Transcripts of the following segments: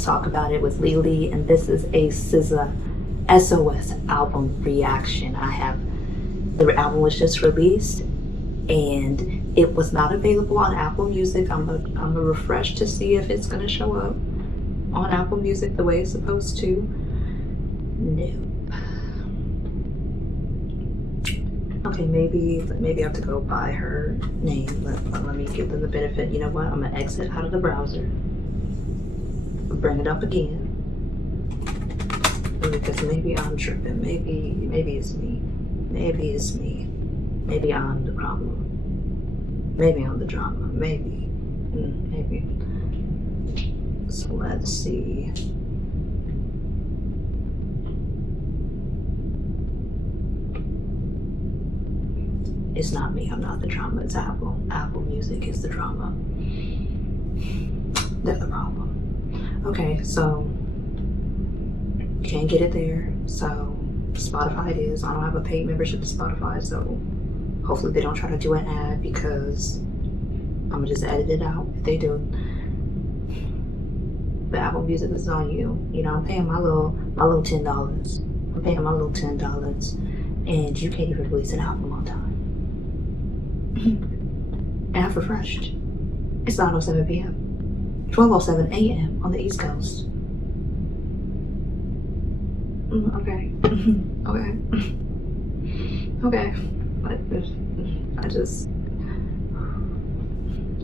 Let's Talk About It with Lily, and this is a SZA SOS album reaction. The album was just released, and it was not available on Apple Music. I'm gonna refresh to see if it's gonna show up on Apple Music the way it's supposed to. No. Okay, maybe I have to go by her name. Let me give them the benefit. You know what? I'm gonna exit out of the browser. Bring it up again. Because maybe I'm tripping. Maybe it's me. Maybe it's me. Maybe I'm the problem. Maybe I'm the drama. Maybe. Maybe. So let's see. It's not me. I'm not the drama. It's Apple. Apple Music is the drama. They're the problem. Okay, so can't get it there. So Spotify it is. I don't have a paid membership to Spotify, so hopefully they don't try to do an ad, because I'm gonna just edit it out if they do. The Apple Music is on you. You know, I'm paying my little $10. I'm paying my little $10, and you can't even release an album on time. And I've refreshed. It's 9:07 p.m. 12:07 a.m. on the East Coast. Okay. Okay. Okay.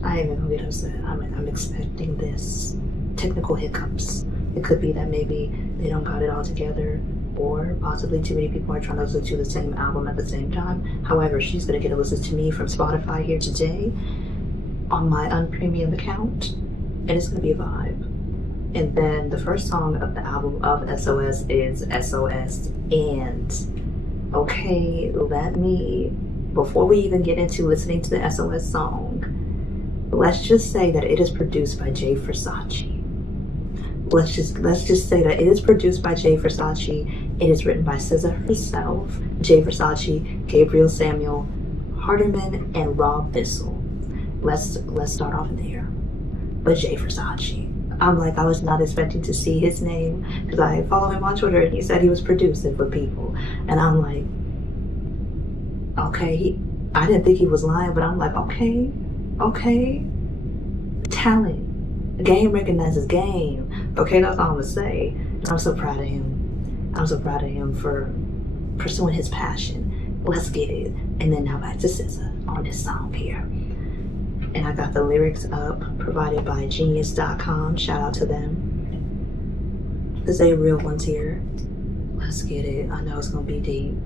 I ain't even gonna get upset. I'm expecting this. Technical hiccups. It could be that maybe they don't got it all together, or possibly too many people are trying to listen to the same album at the same time. However, she's gonna get a listen to me from Spotify here today on my unpremium account, and it's gonna be a vibe. And then the first song of the album of SOS is SOS. And okay, before we even get into listening to the SOS song, let's just say that it is produced by Jay Versace. Let's just say that it is produced by Jay Versace. It is written by SZA herself, Jay Versace, Gabriel Samuel, Harderman, and Rob Bissell. Let's start off there. But Jay Versace, I was not expecting to see his name, because I follow him on Twitter and he said he was producing for people, and I'm like, okay, I didn't think he was lying, but I'm like, okay, talent, game recognizes game. Okay, that's all I'm gonna say. And I'm so proud of him. I'm so proud of him for pursuing his passion. Let's get it. And then now back to SZA on this song here. And I got the lyrics up, provided by Genius.com. Shout out to them. There's a real ones here. Let's get it. I know it's gonna be deep.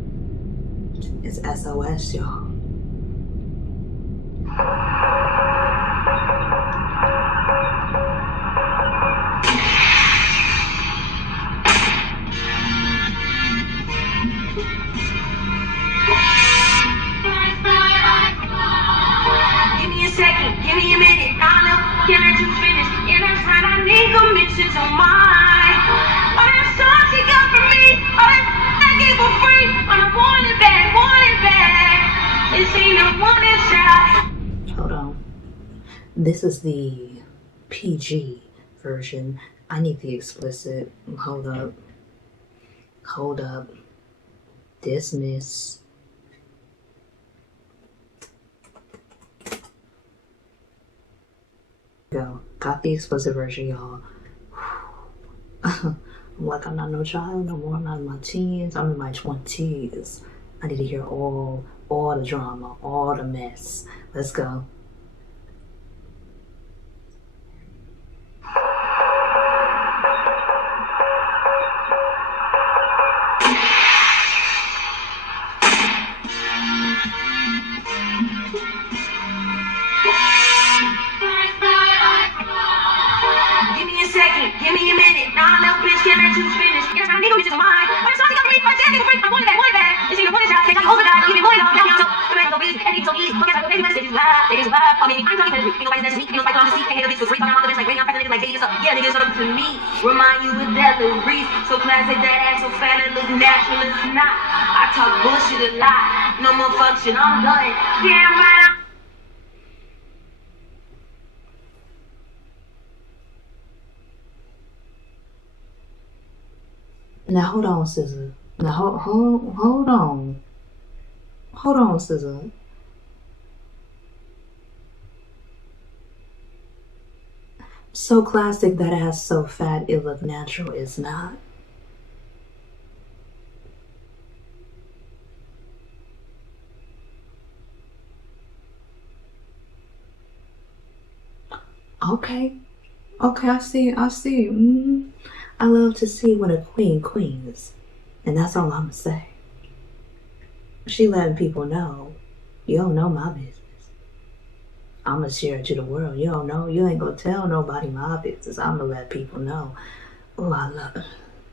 It's SOS, y'all. Give me a minute, I'll can't let you finish. And that's right, I need commissions on mine. All that stuff you got from me, all that I gave for free. I want it back. This ain't no one shot. Hold on. This is the PG version. I need the explicit. Hold up. Dismiss. Go. Got the explicit version, y'all. I'm not no child no more. I'm not in my teens. I'm in my 20s. I need to hear all the drama, all the mess. Let's go. Give me a minute, nah, little bitch, can't let you finish. Yes, I need to reach to mine. But it's not got me, I can't even I want it back. It's either one shot, take out over that, give me more love, down so the rest of the bitch, and it's so easy. Look at the baby, it is live. I mean, I'm talking to you, nobody's next to me, ain't nobody on the seat, can't hit a bitch for free, I'm on the bitch like waiting, I'm pressing niggas like baby, so yeah, niggas up to me. Remind you with that little Reese, so classic, that ass so fat, it look natural, it's not. I talk bullshit a lot, no more function, I'm done. Damn right. Now hold on, Scissor. Now hold on, Scissor. So classic that ass so fat it look natural is not. Okay, okay, I see. I love to see when a queen queens, and that's all I'ma say. She letting people know you don't know my business. I'ma share it to the world. You don't know. You ain't gonna tell nobody my business. I'ma let people know. Oh, I love.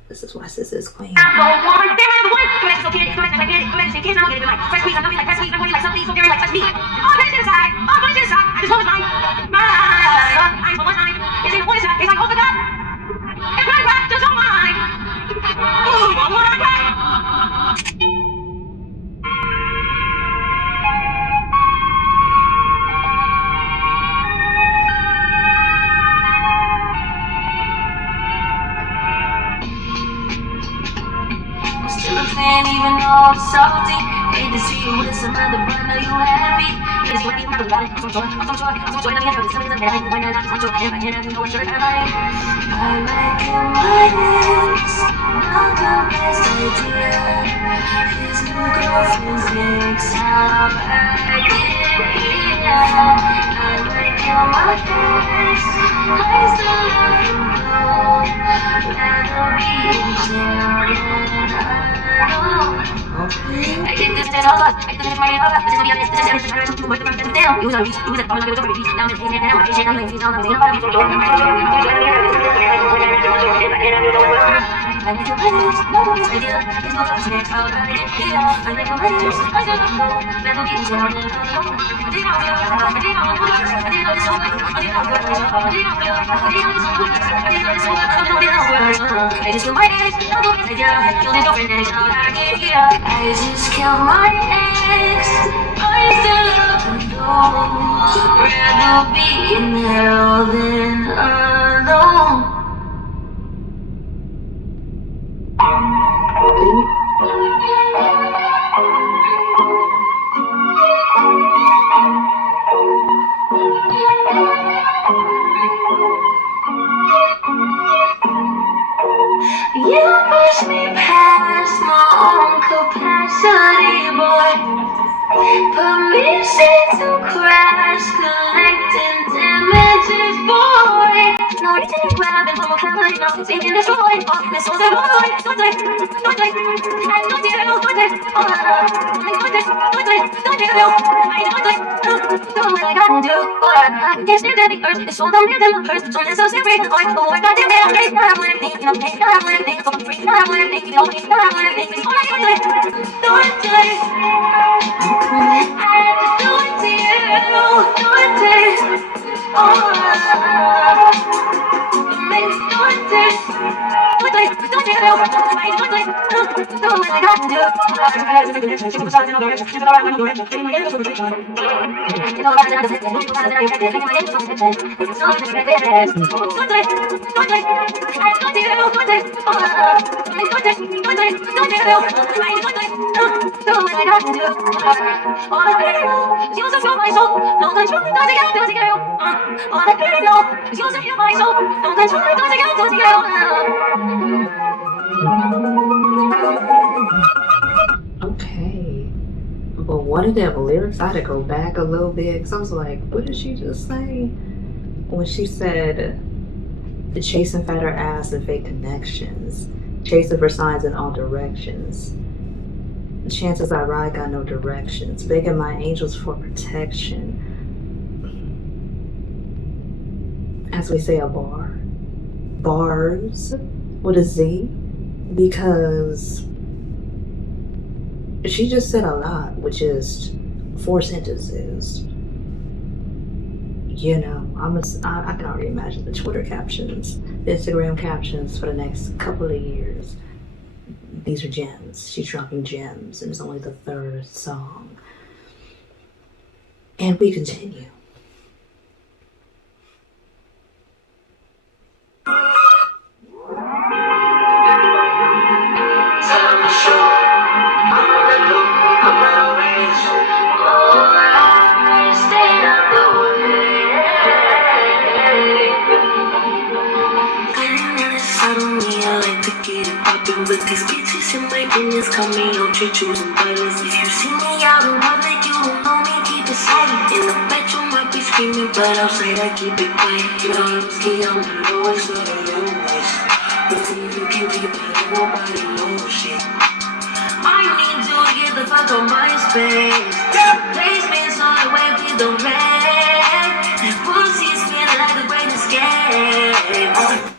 This is why sis is queen. I'm the one, damn, I'm the one. Come back, so kid, come back, like it, come back, say kids, I'm gonna get it like fresh squeeze, I'm gonna be like fresh squeeze, I'm gonna be like something, so very like touch me. Oh, put it to the side, oh, put it to the side. I just want mine, I just want mine. It's in the one side, it's like, oh my god, it's right back, just on mine. Ooh, I want mine. Still a fan, even though I'm salty. Hate to see you with some other, but know you happy. Hate to see what you have about it. I'm so joy, I'm so joy, I'm so joy. Let me have something that I when I'm so joy. If I can't have you, know what you're about. I like your minds, not the best idea. His new girlfriend's next time I get here. I like your minds, I still love you, though. Rather be in jail than alone. I did this to all us. I did this to my other. This is me. This is everything. I was working on down. You was a reach. You was a problem. You was a reach. Now I'm just getting it. I'm just getting it. I'm just getting it. I'm just getting it. I make your letters, no one's idea. It's not up to me. I'll try to get here. I make your letters, I don't know. Never be easy. I didn't know. I didn't know. I didn't know. I didn't know this one. I didn't know. I didn't know. I didn't know this one. I didn't know this one. I didn't know. I just feel my head. No one's idea. Killed your girlfriend. How I get here. I just killed my ex. I still love you though. Rather be in hell than alone. You push me past my own capacity, boy. Permission to crash, collecting damages, boy. No reason to grab and pull camera, you know, thinking destroy. Oh, this was a boy, don't I? Don't I? I don't you, don't I? Oh, don't I? Don't you? I do what I gotta do. Oh, I can't stand any earth. It's so dumb and it hurts. So necessary. Oh, I gotta damn it. I have one thing, you know, I have one thing, so I'm free. I have one thing, you know, I have one thing. It's all I gotta do. Do it. I just do it to you. Do it to you. Oh, make me do it to you. Do it to you. Do it to you. I do it. Do what I gotta do. You know what I'm saying? Okay. But one of them lyrics, I had to go back a little bit because I was like, what did she just say? When she said, the chasing fatter ass and fake connections, chasing for signs in all directions. Chances I ride got no directions, begging my angels for protection. As we say, a bar. Bars with a Z, because she just said a lot, which is 4 sentences. You know, I can already imagine the Twitter captions, the Instagram captions for the next couple of years. These are gems. She's dropping gems, and it's only the 3rd song. And we continue. sleeping with these bitches in my business. Call me on choosing violence. If you see me out in public, you don't know me, keep it silent. In the bedroom, I be screaming, but outside I keep it quiet. You know I'm ski on the lowest of the lowest. Nothing you can be better, nobody knows shit. I need you to get the fuck on my space. Placements on the way with the red. That pussy's feeling like the great escape.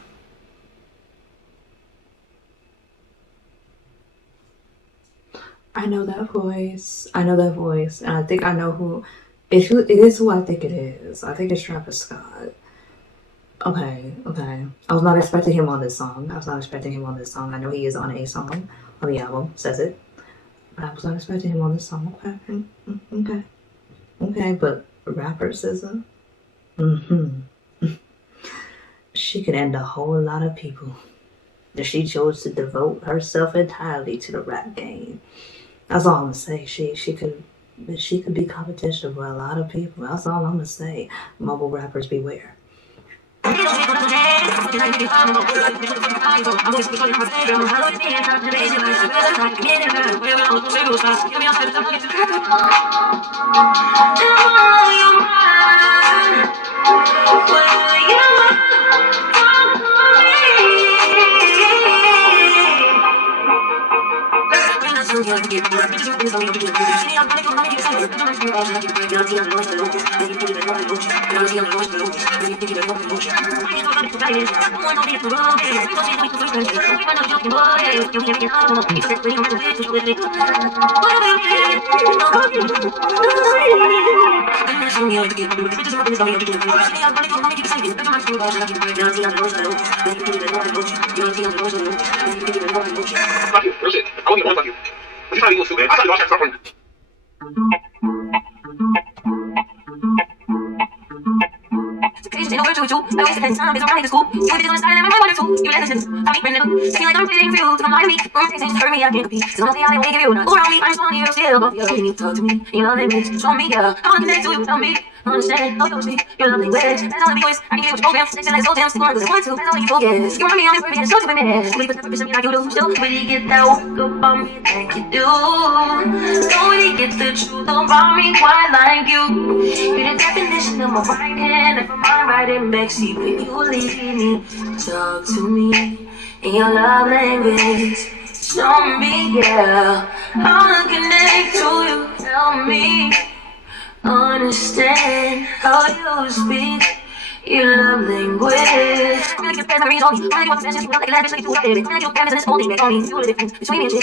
I know that voice. I know that voice, and I think I know who. It is who I think it is. I think it's Travis Scott. Okay. I was not expecting him on this song. I know he is on a song on the album, says it. But I was not expecting him on this song. Okay. But rapper SZA, she could end a whole lot of people if she chose to devote herself entirely to the rap game. That's all I'm gonna say. She could be competition for a lot of people. That's all I'm gonna say. Mobile rappers beware. Fuck you. Real shit. I wasn't gonna fuck you. But you trying to be a little stupid. I thought you lost your girlfriend. Understand, how you speak, you're lovely way. That's all the voice. I can give you what you program. Next to like so damn stick on cause I want to. That's all you focus. You want me on this baby, it's so to me. Really put the purpose in me like you do. Still, really get that work about me like you do. Don't really get the truth about me quite like you. You're the definition of my right hand and for my right and backseat. When you leave me, talk to me in your love language. Show me, yeah, how to connect to you. Help me understand how you speak your love language. I'm gonna keep my memories on me. I'm gonna do obsessions. You know, like a lavish, like you do, baby. I'm gonna do damage in this whole thing. That's all me. You're the difference between me and you.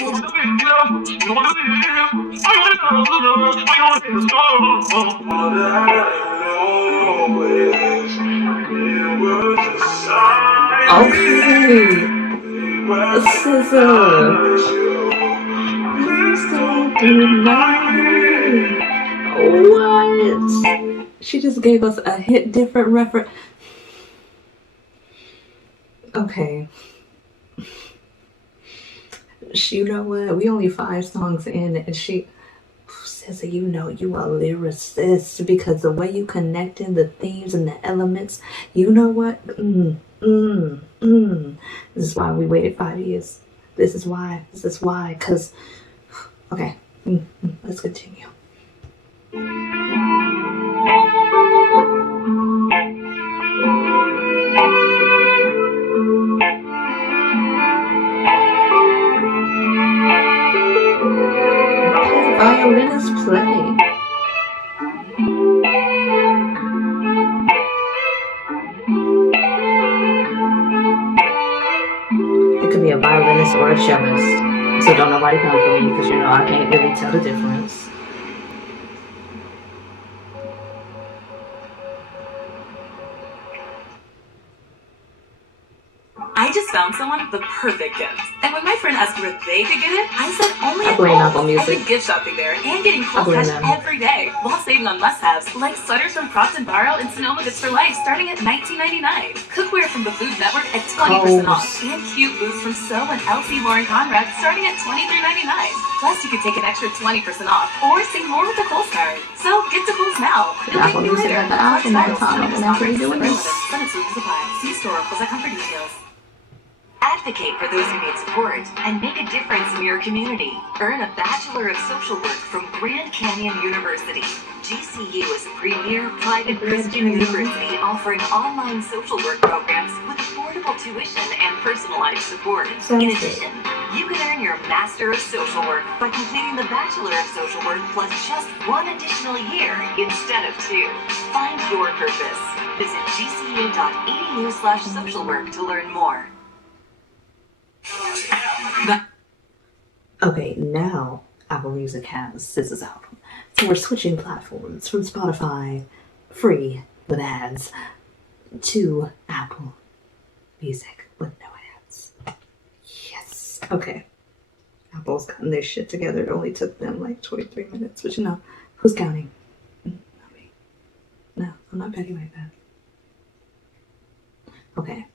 Okay. SZA. Please don't deny me. What? She just gave us a hit different reference. Okay. You know what? We only 5 songs in, and she says that you know you a lyricist because the way you connecting the themes and the elements. You know what? This is why we waited 5 years. This is why. Cause okay. Let's continue. Violinist play. It could be a violinist or a cellist. So don't nobody come for me because you know I can't really tell the difference. I just found someone the perfect gift. And when my friend asked where they could get it, I said only I at blame Kohl's. Apple Music. I've been gift shopping there and getting I Kohl's blame cash them. every day while saving on must-haves like sweaters from Procter & Barrel and Sonoma Goods for Life starting at $19.99. Cookware from the Food Network at 20% off. Kohl's. And cute boots from So and Elsie Lauren Conrad starting at $23.99. Plus, you can take an extra 20% off or save more with the Kohl's card. So get to Kohl's now. It'll Apple make you Music later. at the album at the Flex time Styles, when I'm doing this. Sun and Food Supply. See store or Closet Comfort details. advocate for those who need support, and make a difference in your community. Earn a Bachelor of Social Work from Grand Canyon University. GCU is a premier private Christian university offering online social work programs with affordable tuition and personalized support. In addition, you can earn your Master of Social Work by completing the Bachelor of Social Work plus just one additional year instead of 2. Find your purpose. Visit gcu.edu/socialwork to learn more. Okay, now Apple Music has SZA's album. So we're switching platforms from Spotify, free with ads, to Apple Music with no ads. Yes. Okay. Apple's gotten their shit together. It only took them like 23 minutes, but you know, who's counting? Not me. No, I'm not petty like that. Okay.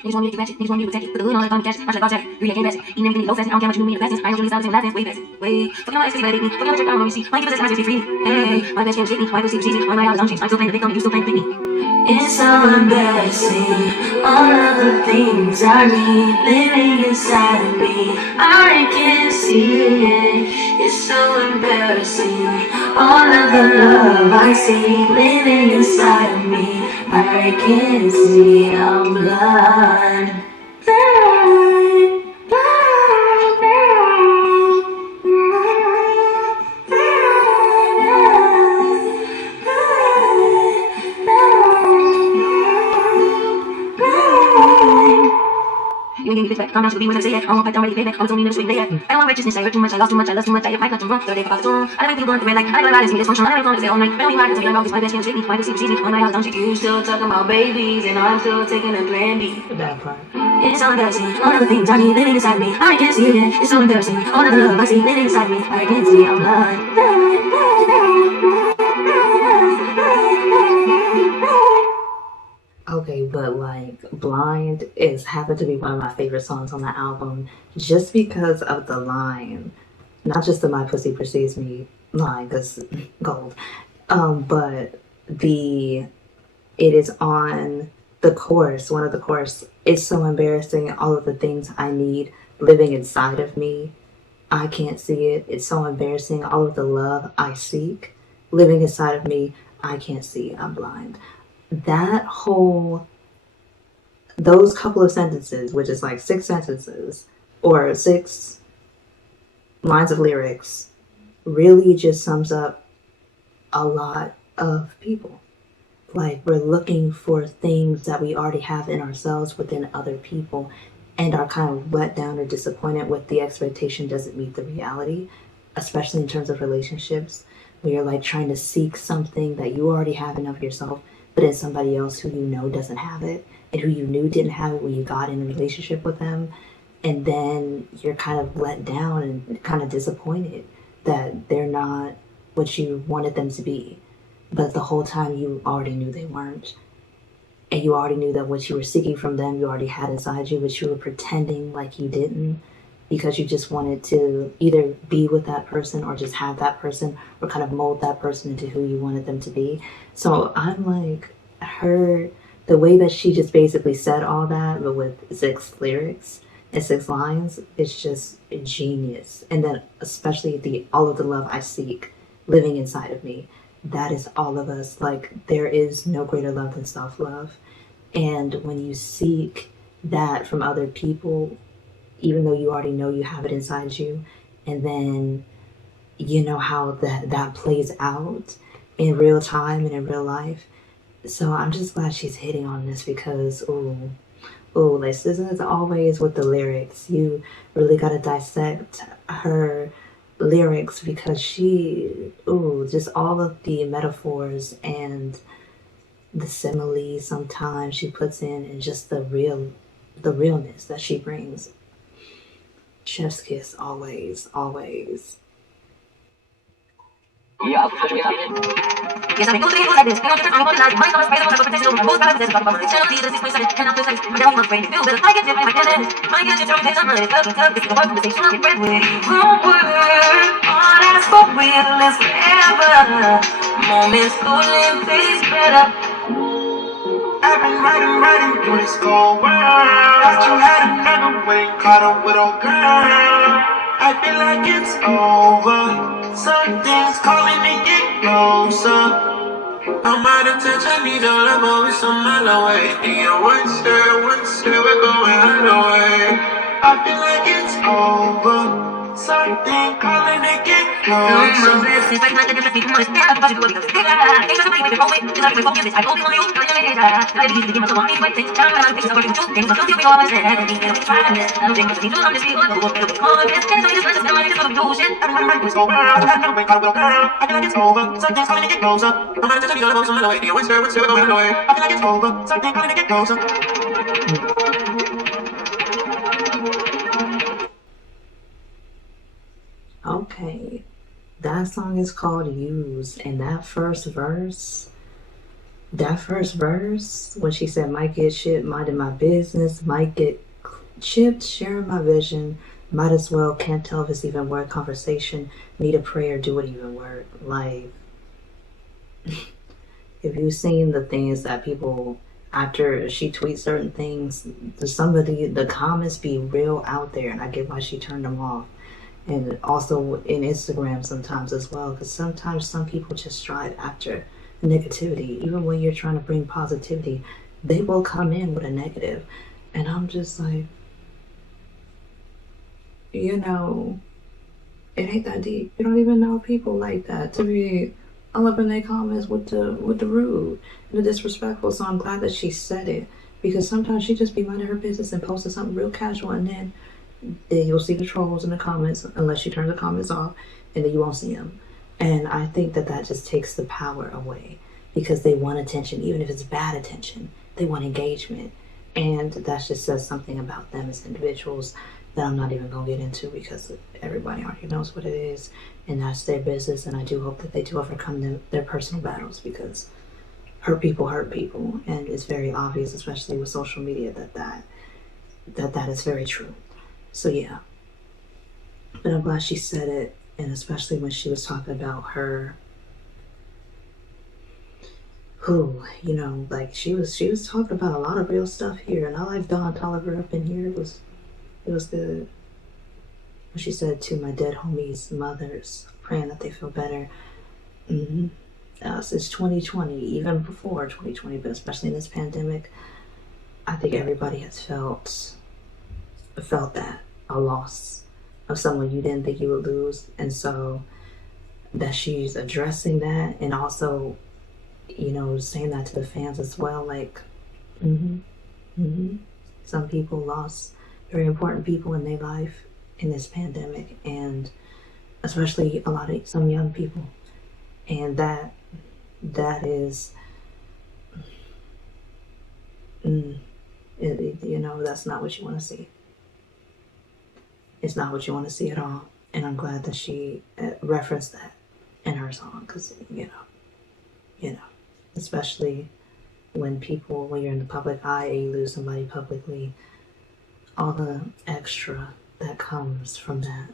Niggas want me to get ratchet, niggas want me to protect it. Put the hood on, if I'm catch it, watch like Jack. Really can't match it. Even if you low fast, I don't care what you do me in the fastest. I ain't really solid, last way fast. Way. Fucking on SK, baby. Fucking on check down when you see. Might give us a nice free. Hey, my best can't shake me. My best seems easy. My eyes on cheeks. I'm still playing the victim, you still playing the me. It's so embarrassing, all of the things I need living inside of me. I can't see it. It's so embarrassing, all of the love I see living inside of me. I can't see, I'm blind. Blind, blind, You ain't give me bitch back. Calm down, she'll be when I say that. I don't fight, I'm ready to pay back. I was only never swing there. I don't want righteousness, I hurt too much, I lost too much, I love too much, I might got too wrong. Third day, fuck the tune. I never feel going through it like I never lie to me, dysfunctional. I never gonna say all night. But only hard to tell you about this, my best can't shake me. My best seems easy. On my house, don't you still talking about babies, and I'm still taking a plan B. That part. It's so embarrassing, all of the things I need living inside me. I can't see it. It's so embarrassing, all of the love I see living inside me. I can't see, I'm blind. Okay, but like Blind is happened to be one of my favorite songs on the album just because of the line. Not just the My Pussy Precedes Me line, because gold. But it is on the chorus, one of the chorus. It's so embarrassing, all of the things I need living inside of me. I can't see it. It's so embarrassing, all of the love I seek living inside of me. I can't see, I'm blind. Those couple of sentences, which is like 6 sentences or 6 lines of lyrics, really just sums up a lot of people. Like, we're looking for things that we already have in ourselves within other people and are kind of let down or disappointed with the expectation doesn't meet the reality, especially in terms of relationships, where you're like trying to seek something that you already have enough of yourself, but in somebody else who you know doesn't have it and who you knew didn't have it when you got in a relationship with them. And then you're kind of let down and kind of disappointed that they're not what you wanted them to be. But the whole time you already knew they weren't. And you already knew that what you were seeking from them, you already had inside you, but you were pretending like you didn't because you just wanted to either be with that person or just have that person or kind of mold that person into who you wanted them to be. So I'm like, the way that she just basically said all that, but with 6 lyrics and 6 lines, it's just genius. And then especially all of the love I seek living inside of me. That is all of us. Like, there is no greater love than self-love. And when you seek that from other people, even though you already know you have it inside you, and then you know how that plays out in real time and in real life. So I'm just glad she's hitting on this because, like SZA is always with the lyrics. You really got to dissect her lyrics because just all of the metaphors and the similes sometimes she puts in and just the realness that she brings. Chef's kiss, always, always. Yes, I make those videos like this. And I'm just on the my colors, my potential, my most valuable talk about my channel, Jesus 6.7, and I'm just like, I'm down with my brain, feel better. I get different, like that. I get different, take some money, love me, tell me, it's the hard conversation, I'll get bread with. Won't work, all that's for real is forever. Moments golden, please better. I've been riding through this cold world. Thought you had another way, caught up with old girl. I feel like it's over. Some things calling me get closer. I'm out of touch, I need your love, always some mile away. Yeah, one step, we're going right away. I feel like it's over. Something calling to get closer. My blessings, like nothing that people must have. But you do it because they got. Ain't somebody with your own way. It's like my focus, I go on you. I didn't need to give myself money, but take time. I'm fixing up what you do. Things are still always there. I'm trying this. I'm thinking to do, I'm just feeling. It'll be hard. It's so you just let us know. I just want to do shit. I've been riding through this cold world. I had no way, caught up with old girl. I feel like it's over. Something's calling to get closer. I'm out of touch, I need your love, some mile away. Yeah, one step, we're going right away. I feel like it's over. Something calling to get closer. Okay, that song is called Use, and that first verse, when she said, might get shit, minding my business, might get chipped, sharing my vision, might as well, can't tell if it's even worth conversation, need a prayer, do it even work. Like, if you've seen the things that people, after she tweets certain things, the comments be real out there, and I get why she turned them off. And also in Instagram sometimes as well, because sometimes some people just strive after negativity. Even when you're trying to bring positivity, they will come in with a negative. And I'm just like, you know, it ain't that deep. You don't even know people like that to be all up in their comments with the rude and the disrespectful. So I'm glad that she said it, because sometimes she just be minding her business and posting something real casual, and then you'll see the trolls in the comments, unless you turn the comments off, and then you won't see them. And I think that just takes the power away, because they want attention. Even if it's bad attention, they want engagement, and that just says something about them as individuals that I'm not even gonna get into, because everybody already knows what it is, and that's their business. And I do hope that they do overcome their personal battles, because hurt people, and it's very obvious, especially with social media, that is very true. So yeah, but I'm glad she said it, and especially when she was talking about her, like she was talking about a lot of real stuff here, and I like Dawn Tolliver up in here. It was good. When she said, to my dead homies' mothers, praying that they feel better. Since 2020, even before 2020, but especially in this pandemic, I think everybody has felt that, a loss of someone you didn't think you would lose. And so that she's addressing that, and also, saying that to the fans as well, like, some people lost very important people in their life in this pandemic, and especially some young people, and that is that's not what you want to see. It's not what you want to see at all. And I'm glad that she referenced that in her song, because especially when you're in the public eye and you lose somebody publicly, all the extra that comes from that.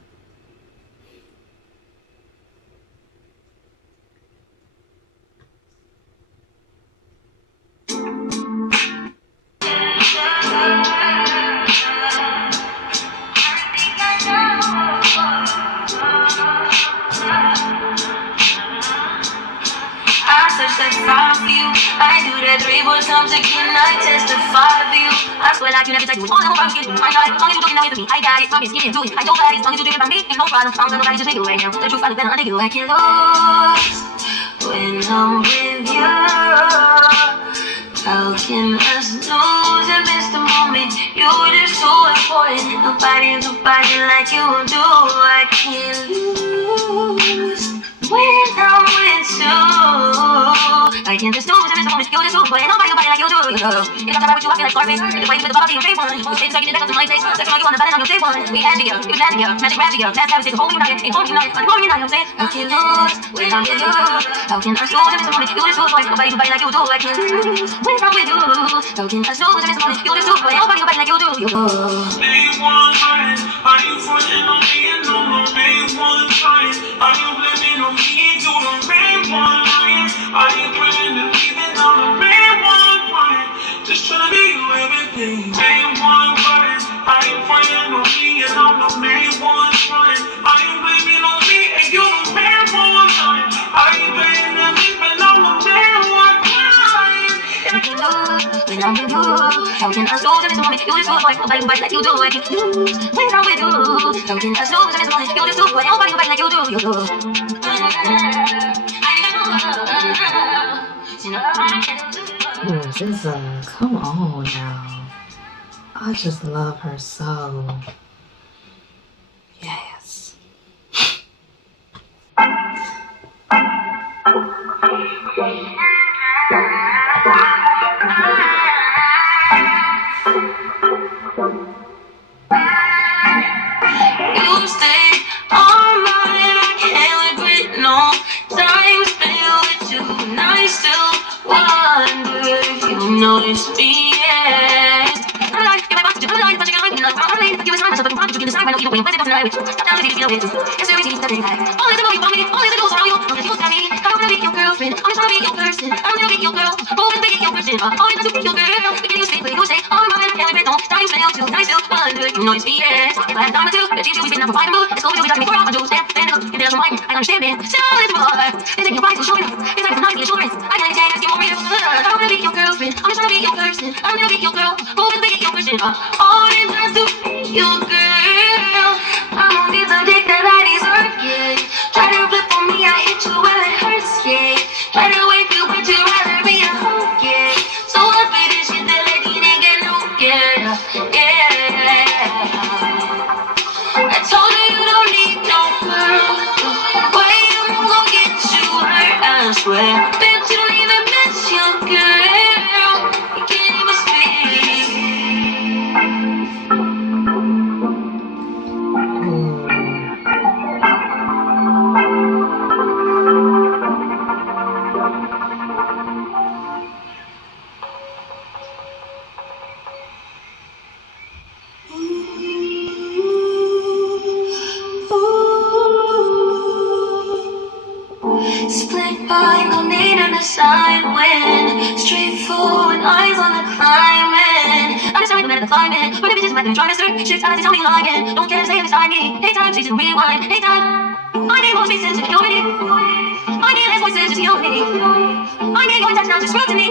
I do that 3-4 times again, I testify of you. I swear that you never touch me. All the whole getting my life. As long as you're looking out for me, I got it. Promise, get into it. I don't got it. As long as you're dreaming about me, ain't no problem. I'm gonna nobody just make it right now. The truth, I look better, I think you. I get lost when I'm with you. How can us lose and miss the moment? You're just so important. Nobody like you do. I can't lose When I'm with you, I can just do it, just want to do but nobody like you do. If I'm not with you, I feel like Scarface. The way with the bottle being day one. You say second, back up to my face. That's why you want to balance on your day one. We had together, it was magic, magic rap together. That's how we say the whole united, ain't whole united, whole united. I'm saying, I can lose when I'm with you. How can I lose if it's morning? You just do it, nobody like you do. I can lose when I'm with you. How can I lose if it's morning? You just do it, nobody like you do. Day one night, are you fronting on me and on the day one night? Are you blaming on me to the day one night? Are you planning to leave it on the day one night? Just tryna be you everything. Day one night, are you fronting on me and on the day one night? Are you blaming on me and you the day one night? Are you playing the leave it on the day one night? I can lose when I'm with you. How can I lose if it's morning? You just do it, nobody like you do. I can lose when I'm with you. How can I lose if it's morning? You just do it, nobody like you do. SZA, come on now. I just love her so. Yes. You stay on mine, I can't regret no time spent with you. And I still wonder if you notice me. Yes. I'm alive, you're my boss, I'm alive, but you're not I'm alive, you was honest, but you promised you can decide when you when you're tonight with you. Stop down to see the way to. It's very easy to think that. All I know you want me, all I know is around you. Don't let you stop me. I don't wanna be your girlfriend. I'm just trying to be your person. I'm gonna be your girl. Always be your person. Always want to be your girl. You can use me, but you say, oh my, I can't regret no time spent with you. And I still wonder if you notice me. Yes. If I had time to, but you should be not providing mood. It's cool, you got me for all I do. Stand up, and there's no mind. I understand it. Still, it's more. It's like your body was showing up. It's like the night assurance. I can't ask you more real. I don't wanna be your girlfriend. I'm just trying to be your person. I'm gonna be your girl. Always be your person. All this has to be your girl. I'm on this dick that I deserve, yeah. Try to flip on me, I hit you where it hurts, yeah. Try to wake you, but you'd rather be a hoe, yeah. So I feel this shit that let these niggas know, yeah. I told you you don't need no girl. Why you gon' get you hurt, I swear. Bet you don't even miss your girl. You can't even speak. Split by no need on the side wind. Straightforward eyes on the climbing. I'm just sorry, no matter the climate. But if it's just like trying to search shit, I tell me lying. Don't care to stay beside me. Hey time, chasing rewind. Hey time. I need more space and security. I need less voices to heal me. I need your touch, not just scrutiny.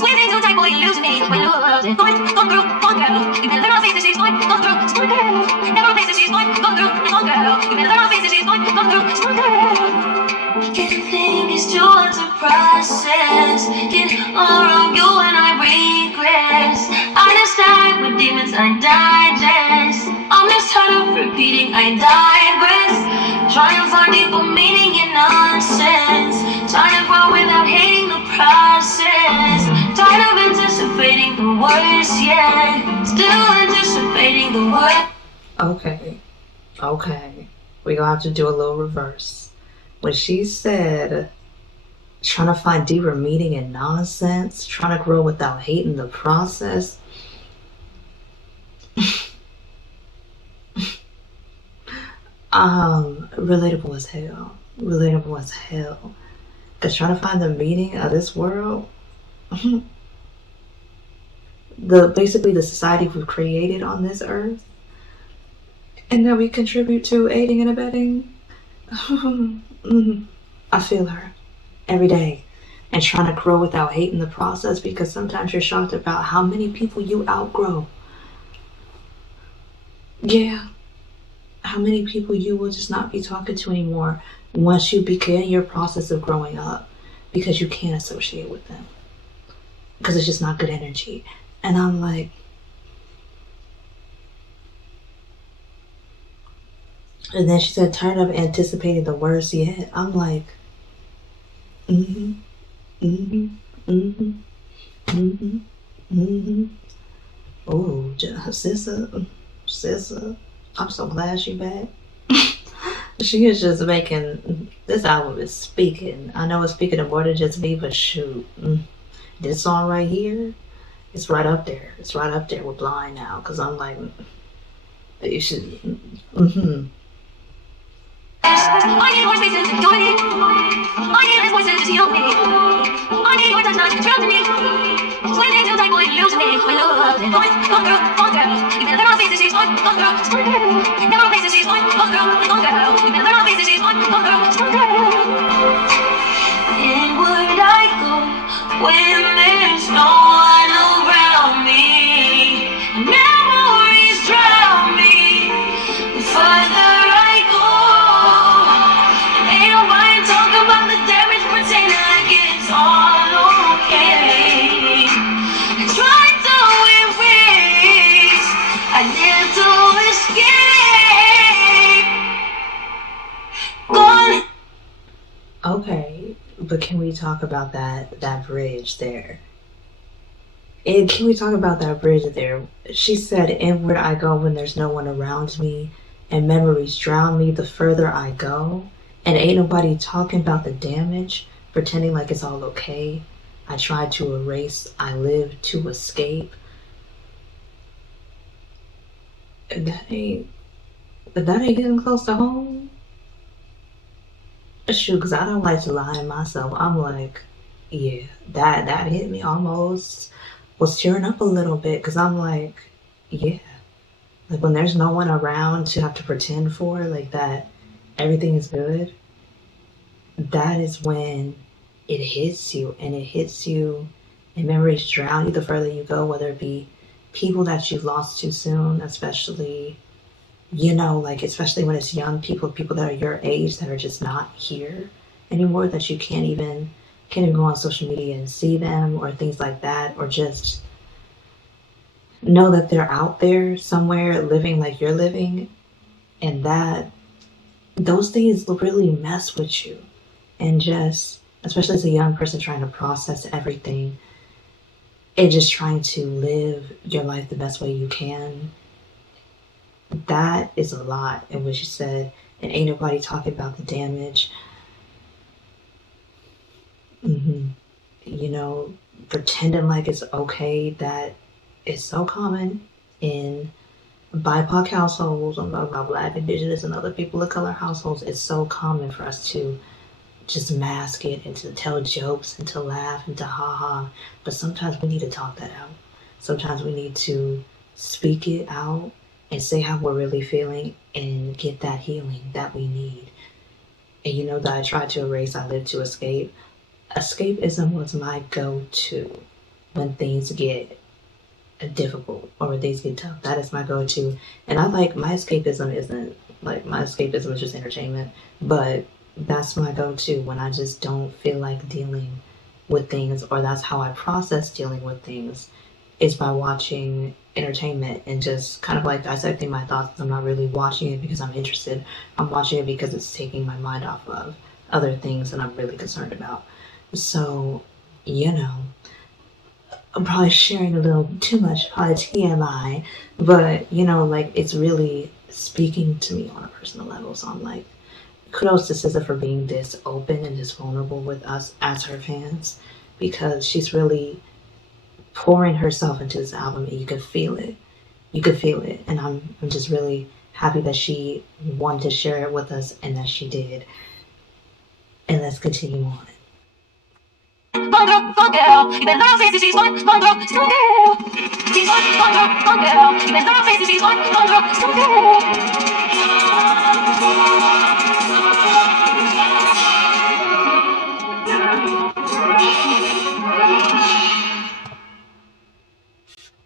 Squeezing too tight, boy, you lose me. When you love it, gone girl, gone girl. You better learn how to face that she's gone girl, gone girl. Never face that she's gone girl, gone girl. You better learn how to face that she's gone girl, gone girl. Can't think it's too hard to process. Get all around you and I regress. I just die with demons I digest. I'm just tired of repeating I digress. Trying to find deeper meaning in nonsense. Trying to grow without hating the process. Tired of anticipating the worst, yeah. Still anticipating the worst. Okay. We're gonna have to do a little reverse. When she said trying to find deeper meaning in nonsense, trying to grow without hating the process, relatable as hell. Relatable as hell. Cause trying to find the meaning of this world, basically the society we've created on this earth, and that we contribute to aiding and abetting. I feel her every day, and trying to grow without hating the process, because sometimes you're shocked about how many people you outgrow. Yeah, how many people you will just not be talking to anymore once you begin your process of growing up, because you can't associate with them, because it's just not good energy. And I'm like, And then she said, tired of anticipating the worst yet. I'm like, mm-hmm, mm-hmm, mm-hmm, mm-hmm, mm-hmm. Oh, Sissa, I'm so glad she back. She is just making, this album is speaking. I know it's speaking to more than just me, but shoot. This song right here, it's right up there. It's right up there with Blind now, because I'm like, you should, mm-hmm. I need more spaces to join it. I need less voices to heal me. I need your touch not to drown me. Swimming till time will lose me. My love, gone girl. You better learn how to face this shit, gone girl. Never face this shit, gone girl. You better learn how to face this shit, gone girl. And would I go when there's no one around me? Memories drown me. The further I go, ain't nobody talking about the damage, pretending like it's all okay. I tried to erase, I lived to escape. Gone. Okay, but can we talk about that bridge there? And can we talk about that bridge there? She said, inward I go when there's no one around me, and memories drown me the further I go. And ain't nobody talking about the damage, pretending like it's all okay. I tried to erase, I lived to escape. That ain't getting close to home. Shoot, because I don't like to lie to myself. I'm like, yeah, that hit me almost. Was tearing up a little bit because I'm like, yeah, like when there's no one around to have to pretend for, like that everything is good, that is when it hits you, and it hits you, and memories drown you the further you go, whether it be people that you've lost too soon, especially, you know, like especially when it's young people that are your age that are just not here anymore, that you can't even go on social media and see them or things like that, or just know that they're out there somewhere living like you're living, and that those things really mess with you. And just, especially as a young person trying to process everything and just trying to live your life the best way you can, that is a lot. And what she said, and ain't nobody talking about the damage. You know, pretending like it's okay, that is so common in BIPOC households, I'm talking about Black, Indigenous, and other people of color households. It's so common for us to just mask it and to tell jokes and to laugh and to ha-ha. But sometimes we need to talk that out. Sometimes we need to speak it out and say how we're really feeling and get that healing that we need. And you know that I tried to erase, I lived to escape. Escapism was my go-to when things get difficult or when things get tough. That is my go-to. And I like, my escapism isn't, like, my escapism is just entertainment, but that's my go-to when I just don't feel like dealing with things, or that's how I process dealing with things, is by watching entertainment and just kind of like dissecting my thoughts. I'm not really watching it because I'm interested. I'm watching it because it's taking my mind off of other things that I'm really concerned about. So, you know, I'm probably sharing a little too much, probably TMI, but, you know, like, it's really speaking to me on a personal level. So I'm like, kudos to SZA for being this open and this vulnerable with us as her fans, because she's really pouring herself into this album, and you can feel it. You can feel it. And I'm just really happy that she wanted to share it with us and that she did. And let's continue on. Fun girl, you better learn how to face this, she's fun girl, she's fun girl. She's fun girl, you better learn how to face this, she's fun girl, she's fun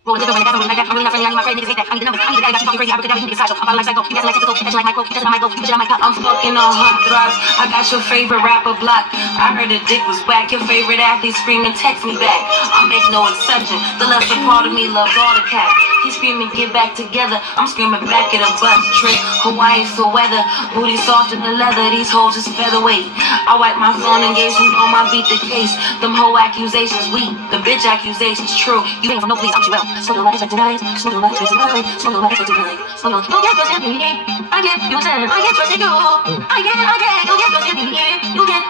Roll different when it happens like that. I'm really not friendly, I need my friend, niggas hate that. I need the numbers, I need the guy that got you talking crazy. I could never you get psycho. I'm about life psycho. You guys like physical, catch like micro, you touch my micro, you push it on my cup. I'm fucking on hot drops. I got your favorite rapper blocked. I heard the dick was whack. Your favorite athlete screaming, text me back. I make no exception. The lesser part of me loves all the cats. He's screaming, get back together. I'm screaming back at a bus trip. Hawaii for weather. Booty soft in the leather. These hoes is featherweight. I wipe my phone engagement on my beat the case. Them whole accusations weak. The bitch accusations true. You ain't from no police, I'm well. Smoke on my dick tonight. Smoke on my dick tonight. Smoke on my dick tonight. Smoke on. You get trust in me. I get you said. I get trust in you. I get. You get trust in me. You get.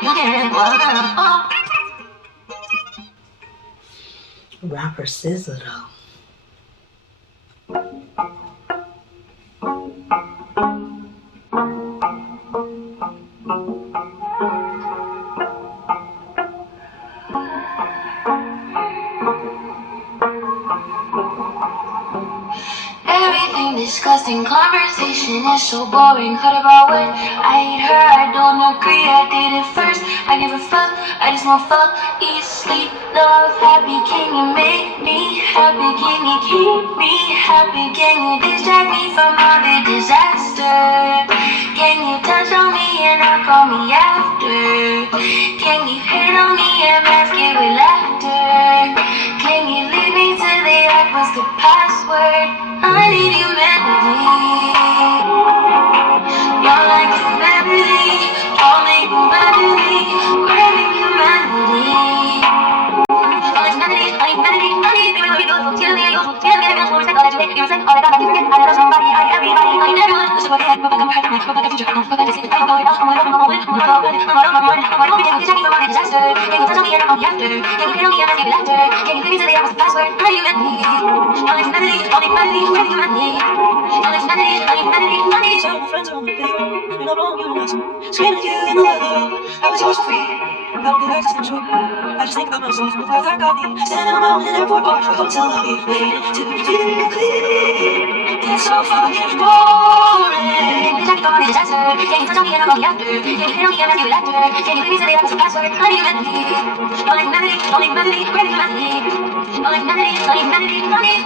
Oh. Rapper SZA though. Everything disgusting, conversation is so boring. Cut about what I hate her, I don't agree. I did it first, I give a fuck. I just want fuck, eat, sleep, love, happy. Can you make me happy? Can you keep me happy? Can you distract me from all the disaster? Can you touch on me and not call me after? Can you hate on me and mask it with laughter? Can you lead me to the act? What's the password? I need humanity. You're like humanity. Only humanity. Craving humanity. All humanity, I need humanity. I need people to be good. Tell me, tell me, I got more respect. All that you take, you respect. All that I can forget. I love somebody, I everybody, I everyone. This is what I had. But I'm hurt, but I future. But I just, I'm going out. I'm going out. I'm going out. I'm going out. Can you from all the disaster? Can you touch on me and I'm on the after? Can you hit on me and ask me laughter? Can you lead me to the opposite password? I need humanity. All humanity, craving humanity. All humanity, I need you. My friends are on the thing, and I'm on you and awesome. Screaming at you in the weather. I was yours for free. I don't get existential. I just think about myself and the fire that got me. Standing on my own in an airport bar for a hotel lobby, waiting to be clear. It's so fucking boring. Can you from all the disaster? Can you touch on me and I'm on the after? Can you hit on me and ask me laughter? Can you lead me to the opposite password? I need humanity. All humanity, craving humanity. All humanity, I need.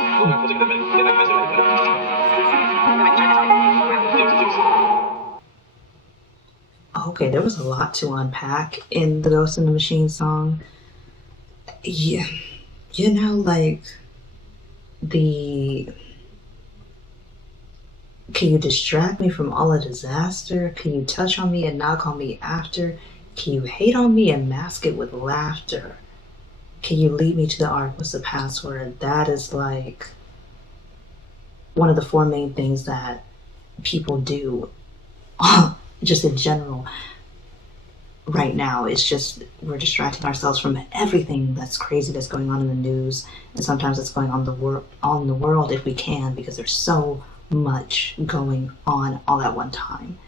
Okay, there was a lot to unpack in the Ghost in the Machine song. Yeah, you know, like the can you distract me from all the disaster? Can you touch on me and not call me after? Can you hate on me and mask it with laughter? Can you lead me to the ark? What's the password? That is like one of the four main things that people do just in general right now. It's just we're distracting ourselves from everything that's crazy that's going on in the news, and sometimes it's going on in the world if we can, because there's so much going on all at one time.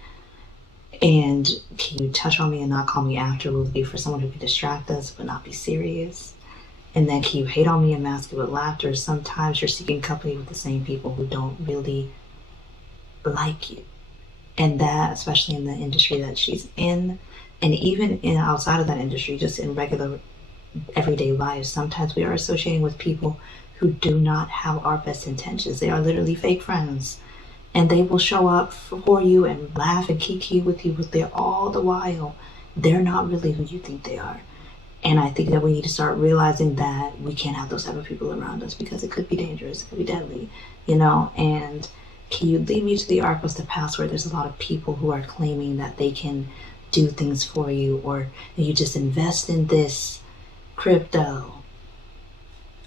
And can you touch on me and not call me after will be for someone who can distract us but not be serious. And then can you hate on me and mask it with laughter? Sometimes you're seeking company with the same people who don't really like you. And that, especially in the industry that she's in, and even in outside of that industry, just in regular everyday life, sometimes we are associating with people who do not have our best intentions. They are literally fake friends, and they will show up for you and laugh and kiki with you, but they're all the while they're not really who you think they are. And I think that we need to start realizing that we can't have those type of people around us, because it could be dangerous, it could be deadly, you know. And can you lead me to the ark? What's the password? There's a lot of people who are claiming that they can do things for you, or you just invest in this crypto,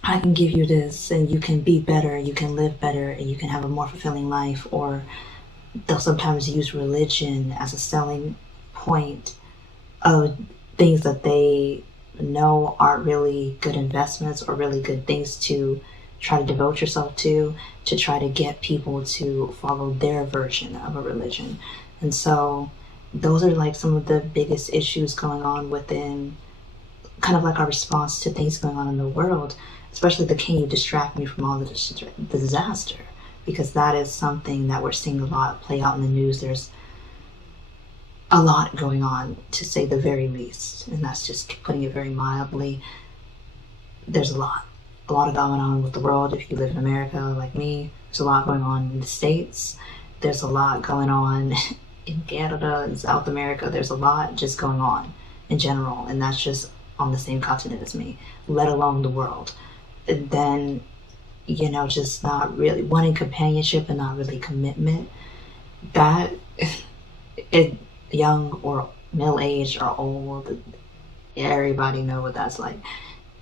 I can give you this and you can be better, you can live better, and you can have a more fulfilling life. Or they'll sometimes use religion as a selling point of things that they know aren't really good investments or really good things to try to devote yourself to try to get people to follow their version of a religion. And so those are like some of the biggest issues going on within kind of like our response to things going on in the world, especially the can you distract me from all the disaster, because that is something that we're seeing a lot play out in the news. There's a lot going on, to say the very least, and that's just putting it very mildly. There's a lot going on with the world. If you live in America like me, there's a lot going on in the States. There's a lot going on in Canada and South America. There's a lot just going on in general, and that's just on the same continent as me, let alone the world. And then just not really wanting companionship and not really commitment. That it young or middle aged or old, everybody know what that's like.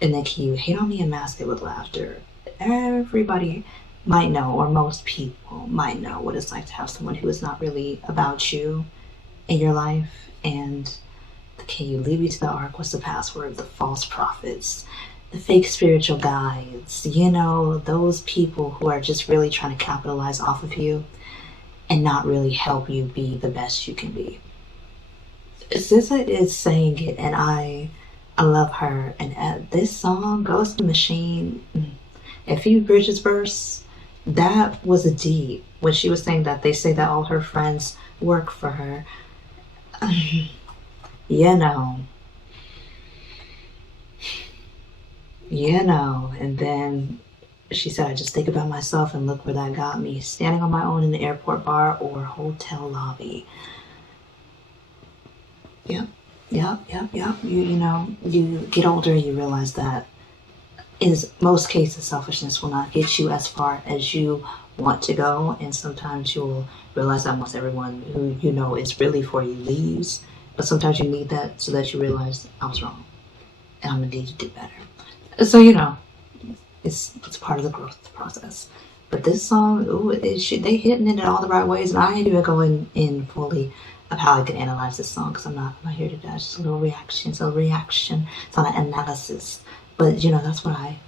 And then can you hate on me and mask it with laughter? Everybody might know, or most people might know what it's like to have someone who is not really about you in your life. And can you leave you to the ark? What's the password? The false prophets, the fake spiritual guides, those people who are just really trying to capitalize off of you and not really help you be the best you can be. SZA is saying it, and I love her. And this song, Ghost in the Machine, and Phoebe Bridges' verse, that was a deep. When she was saying that they say that all her friends work for her, you know, and then she said, I just think about myself and look where that got me, standing on my own in the airport bar or hotel lobby. Yep. You get older, you realize that in most cases, selfishness will not get you as far as you want to go. And sometimes you'll realize that almost everyone who is really for you leaves. But sometimes you need that so that you realize I was wrong and I'm going to need to do better. So, it's part of the growth process. But this song, they hitting it in all the right ways. And I ain't even going in fully of how I can analyze this song because I'm not here to judge. It's a little reaction. It's not an analysis. But, that's what I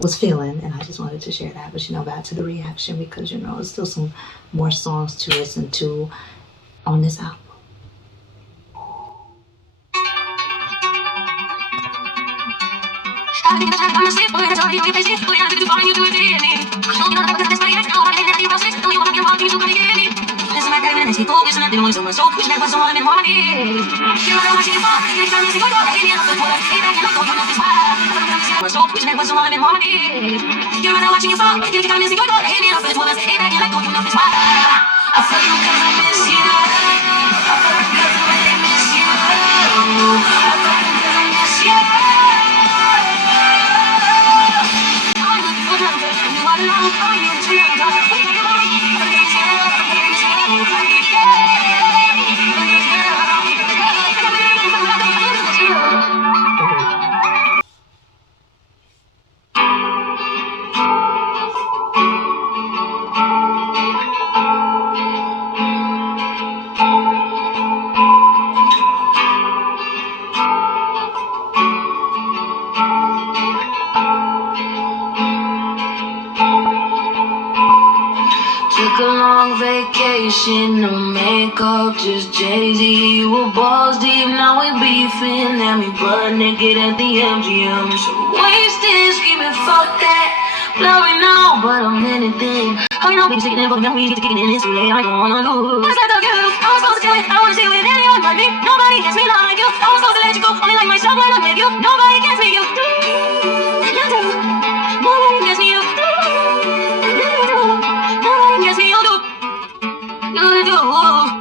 was feeling, and I just wanted to share that. But, back to the reaction because, there's still some more songs to listen to on this album. Took a long vacation, no makeup, just Jay-Z. You were balls deep, now we beefing. And we butt naked at the MGM. So wasted, screaming, fuck that. Blurry now, but I'm anything. Baby, sticking in for the memories, get to kicking in, it's too late, I don't wanna lose. What's left of you? I was supposed to tell it, I wanna see with anyone but me. Nobody gets me like you. I was supposed to let you go, only like myself when I'm with you. Nobody gets me, you do. You do. Nobody gets me, you do. Nobody gets me, you do. You do.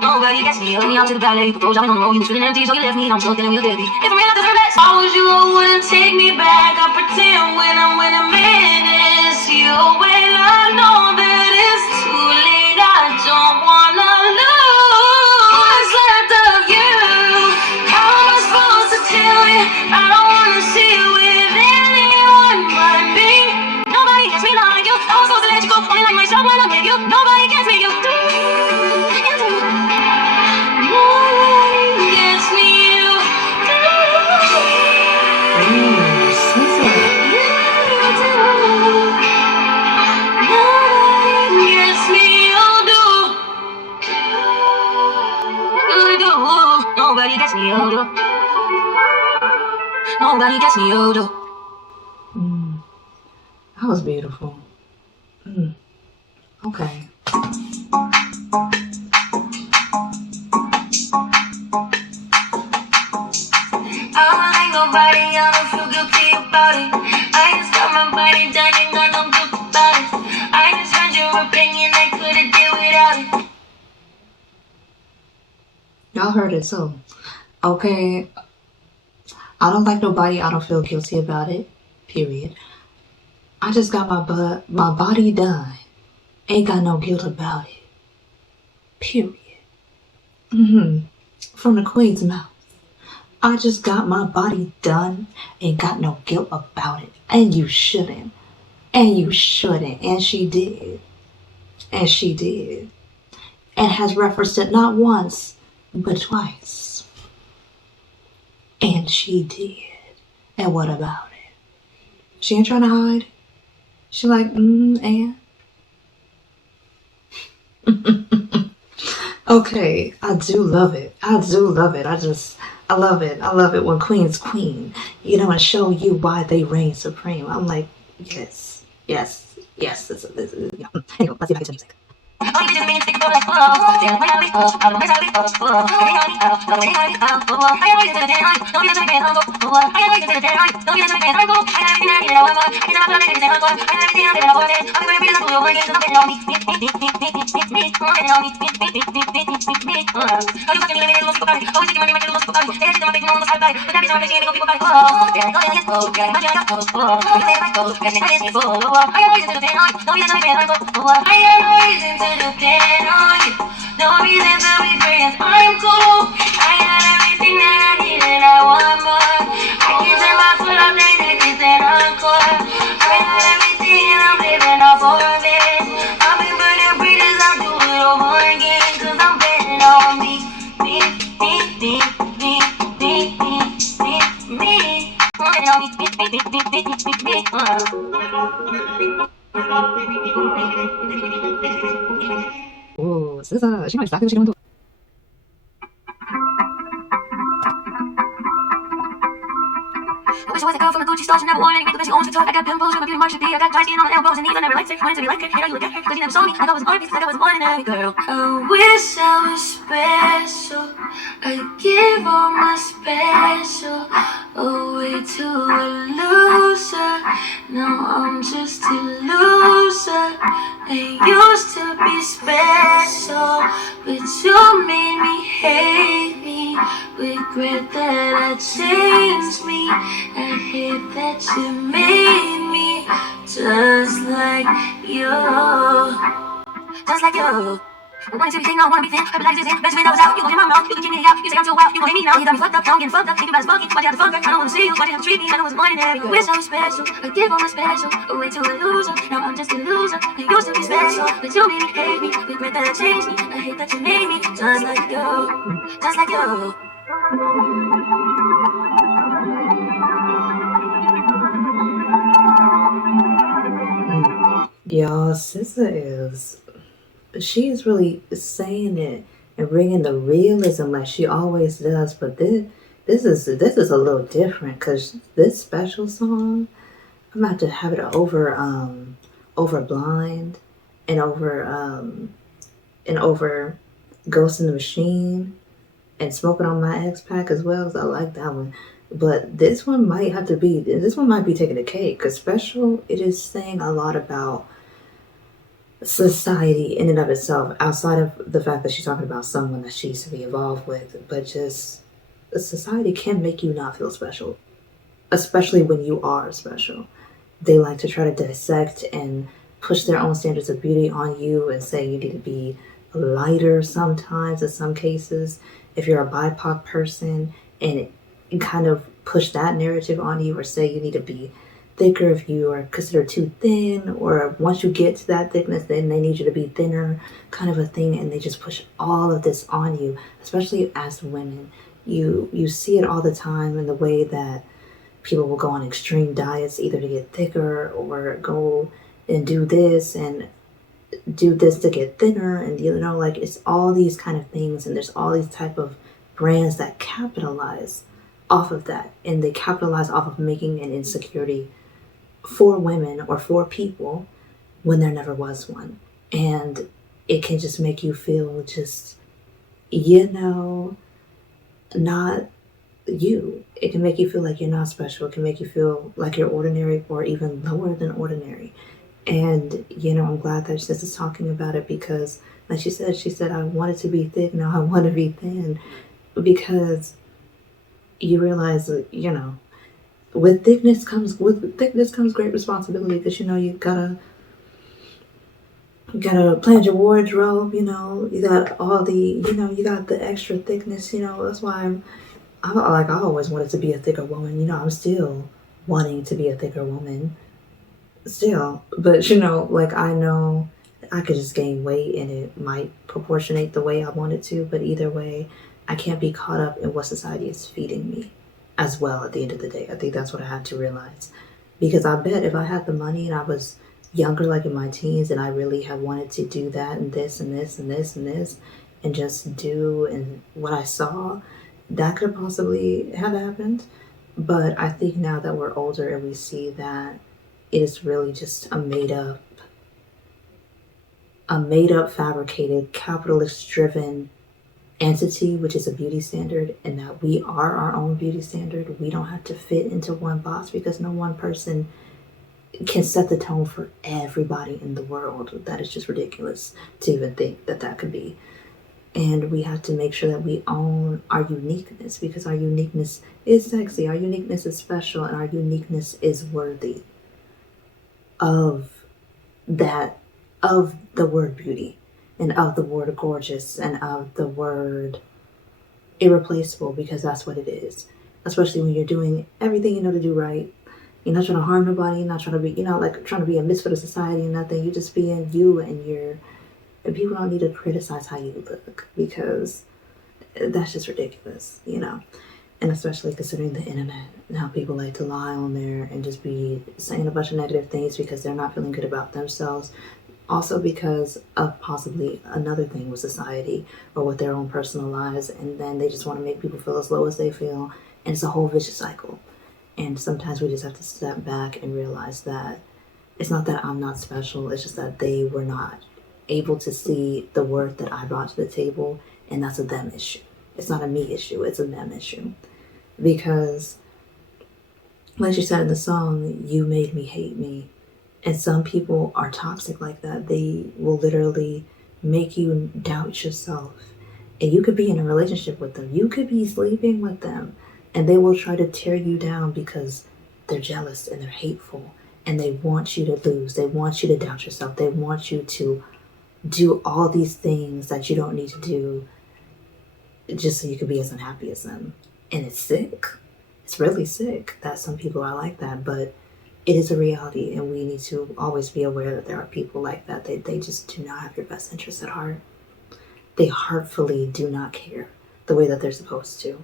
Nobody gets me, held me out to the ballet. Proposed, I don't know, you was feeling empty, so you left me. I'm stuck in a wheel, baby. If I'm real, deserve that. If I was you, I wouldn't take me back. I pretend when I'm with a man, it's you. When I know that it's too late, I don't wanna lose. What's left of you? How am I supposed to tell you? I don't wanna see you with anyone but me. Nobody gets me like you. I was supposed to let you go, only like myself when I'm with you. Nobody gets me, you do. You do. Nobody gets me, you do. Nobody gets me, you do. Nobody gets me, you do. That was beautiful. Okay. I don't like nobody, I don't feel guilty about it. I just got my body done and got no guilt about it. I just heard your opinion, I couldn't deal without it. Y'all heard it, so. Okay. I don't like nobody, I don't feel guilty about it. Period. I just got my body done. Ain't got no guilt about it. Period. From the Queen's mouth. I just got my body done. Ain't got no guilt about it. And you shouldn't. And you shouldn't. And she did. And she did. And has referenced it not once, but twice. And she did. And what about it? She ain't trying to hide. She like, and? Okay, I do love it. I do love it. I love it. I love it when Queen's Queen, and show you why they reign supreme. I'm like, yes. This is, yeah. Anyway, let's see if I can music. No reason to be friends, I'm cool. I got everything that I need and I want more. I can turn my foot off, they think it's an encore. I got everything and I'm living off of it. I've been burning bridges, I'll do it over again. Cause I'm betting on me. Ooh, SZA, she knows exactly what she's gonna do. I wish I was a girl from a Gucci store. She never worn anything that she owns guitar. I got pimples from a beauty market. I got dry skin on my elbows and knees. I never liked her. Wanted to be like her. Hate how you look at her. Cause you never saw me. Like I was an artist. Like I was one in every girl. I wish I was special. I'd give all my special away to a loser. Now I'm just a loser. I used to be special, but you made me hate me. Regret that I changed me. I hate that you made me just like you. Just like you. I wanted to be king, I wanna be thin. Purple like this in. Benjamin, I was out. You gon' hear my mouth. You can kick me out. You say I'm too wild. You gon' hate me now. You got me fucked up. Don't get fucked up. Think about fucking. Why'd you have to fuck her? I don't wanna see you. Why'd you have to treat me? I know it's one in every girl. Wish I was special. I give all my special away to a loser. Now I'm just a loser. I used to be special, but you made me hate me. Regret that I changed me. I hate that you made me just like you. Just like you. Y'all, she's really saying it and bringing the realism like she always does. But this is a little different because this special song, I'm about to have it over Blind and over Ghost in the Machine and Smoking on My X Pack as well. So I like that one. But this one might be taking the cake because special, it is saying a lot about society in and of itself, outside of the fact that she's talking about someone that she used to be involved with, but just society can make you not feel special, especially when you are special. They like to try to dissect and push their own standards of beauty on you and say you need to be lighter sometimes in some cases if you're a BIPOC person, and kind of push that narrative on you, or say you need to be thicker if you are considered too thin, or once you get to that thickness then they need you to be thinner, kind of a thing. And they just push all of this on you, especially as women. You see it all the time in the way that people will go on extreme diets either to get thicker, or go and do this to get thinner, and like it's all these kind of things. And there's all these type of brands that capitalize off of that, and they capitalize off of making an insecurity for women or for people when there never was one. And it can just make you feel just, not you. It can make you feel like you're not special. It can make you feel like you're ordinary or even lower than ordinary. And, I'm glad that Sis is talking about it because, like she said, I wanted to be thick, now I want to be thin. Because you realize that, with thickness comes great responsibility, because you gotta plan your wardrobe. You got all the you got the extra thickness. That's why I always wanted to be a thicker woman. I'm still wanting to be a thicker woman still, but like, I know I could just gain weight and it might proportionate the way I want it to, but either way, I can't be caught up in what society is feeding me as well. At the end of the day, I think that's what I had to realize, because I bet if I had the money and I was younger, like in my teens, and I really had wanted to do that and this and this and this and this, and just do and what I saw, that could possibly have happened. But I think now that we're older and we see that it is really just a made up, fabricated, capitalist driven entity, which is a beauty standard, and that we are our own beauty standard. We don't have to fit into one box, because no one person can set the tone for everybody in the world. That is just ridiculous to even think that that could be. And we have to make sure that we own our uniqueness, because our uniqueness is sexy, our uniqueness is special, and our uniqueness is worthy of that, of the word beauty, and of the word gorgeous, and of the word irreplaceable, because that's what it is. Especially when you're doing everything you know to do right. You're not trying to harm nobody, you're not trying to be, like trying to be a misfit of society and nothing. You're just being you, and people don't need to criticize how you look, because that's just ridiculous, And especially considering the internet and how people like to lie on there and just be saying a bunch of negative things because they're not feeling good about themselves. Also because of possibly another thing with society or with their own personal lives, and then they just want to make people feel as low as they feel, and it's a whole vicious cycle. And sometimes we just have to step back and realize that it's not that I'm not special, it's just that they were not able to see the worth that I brought to the table, and that's a them issue. It's not a me issue, it's a them issue. Because, like she said in the song, you made me hate me. And some people are toxic like that. They will literally make you doubt yourself. And you could be in a relationship with them. You could be sleeping with them. And they will try to tear you down because they're jealous and they're hateful. And they want you to lose. They want you to doubt yourself. They want you to do all these things that you don't need to do just so you can be as unhappy as them. And it's sick. It's really sick that some people are like that. But it is a reality, and we need to always be aware that there are people like that. They just do not have your best interests at heart. They heartfully do not care the way that they're supposed to.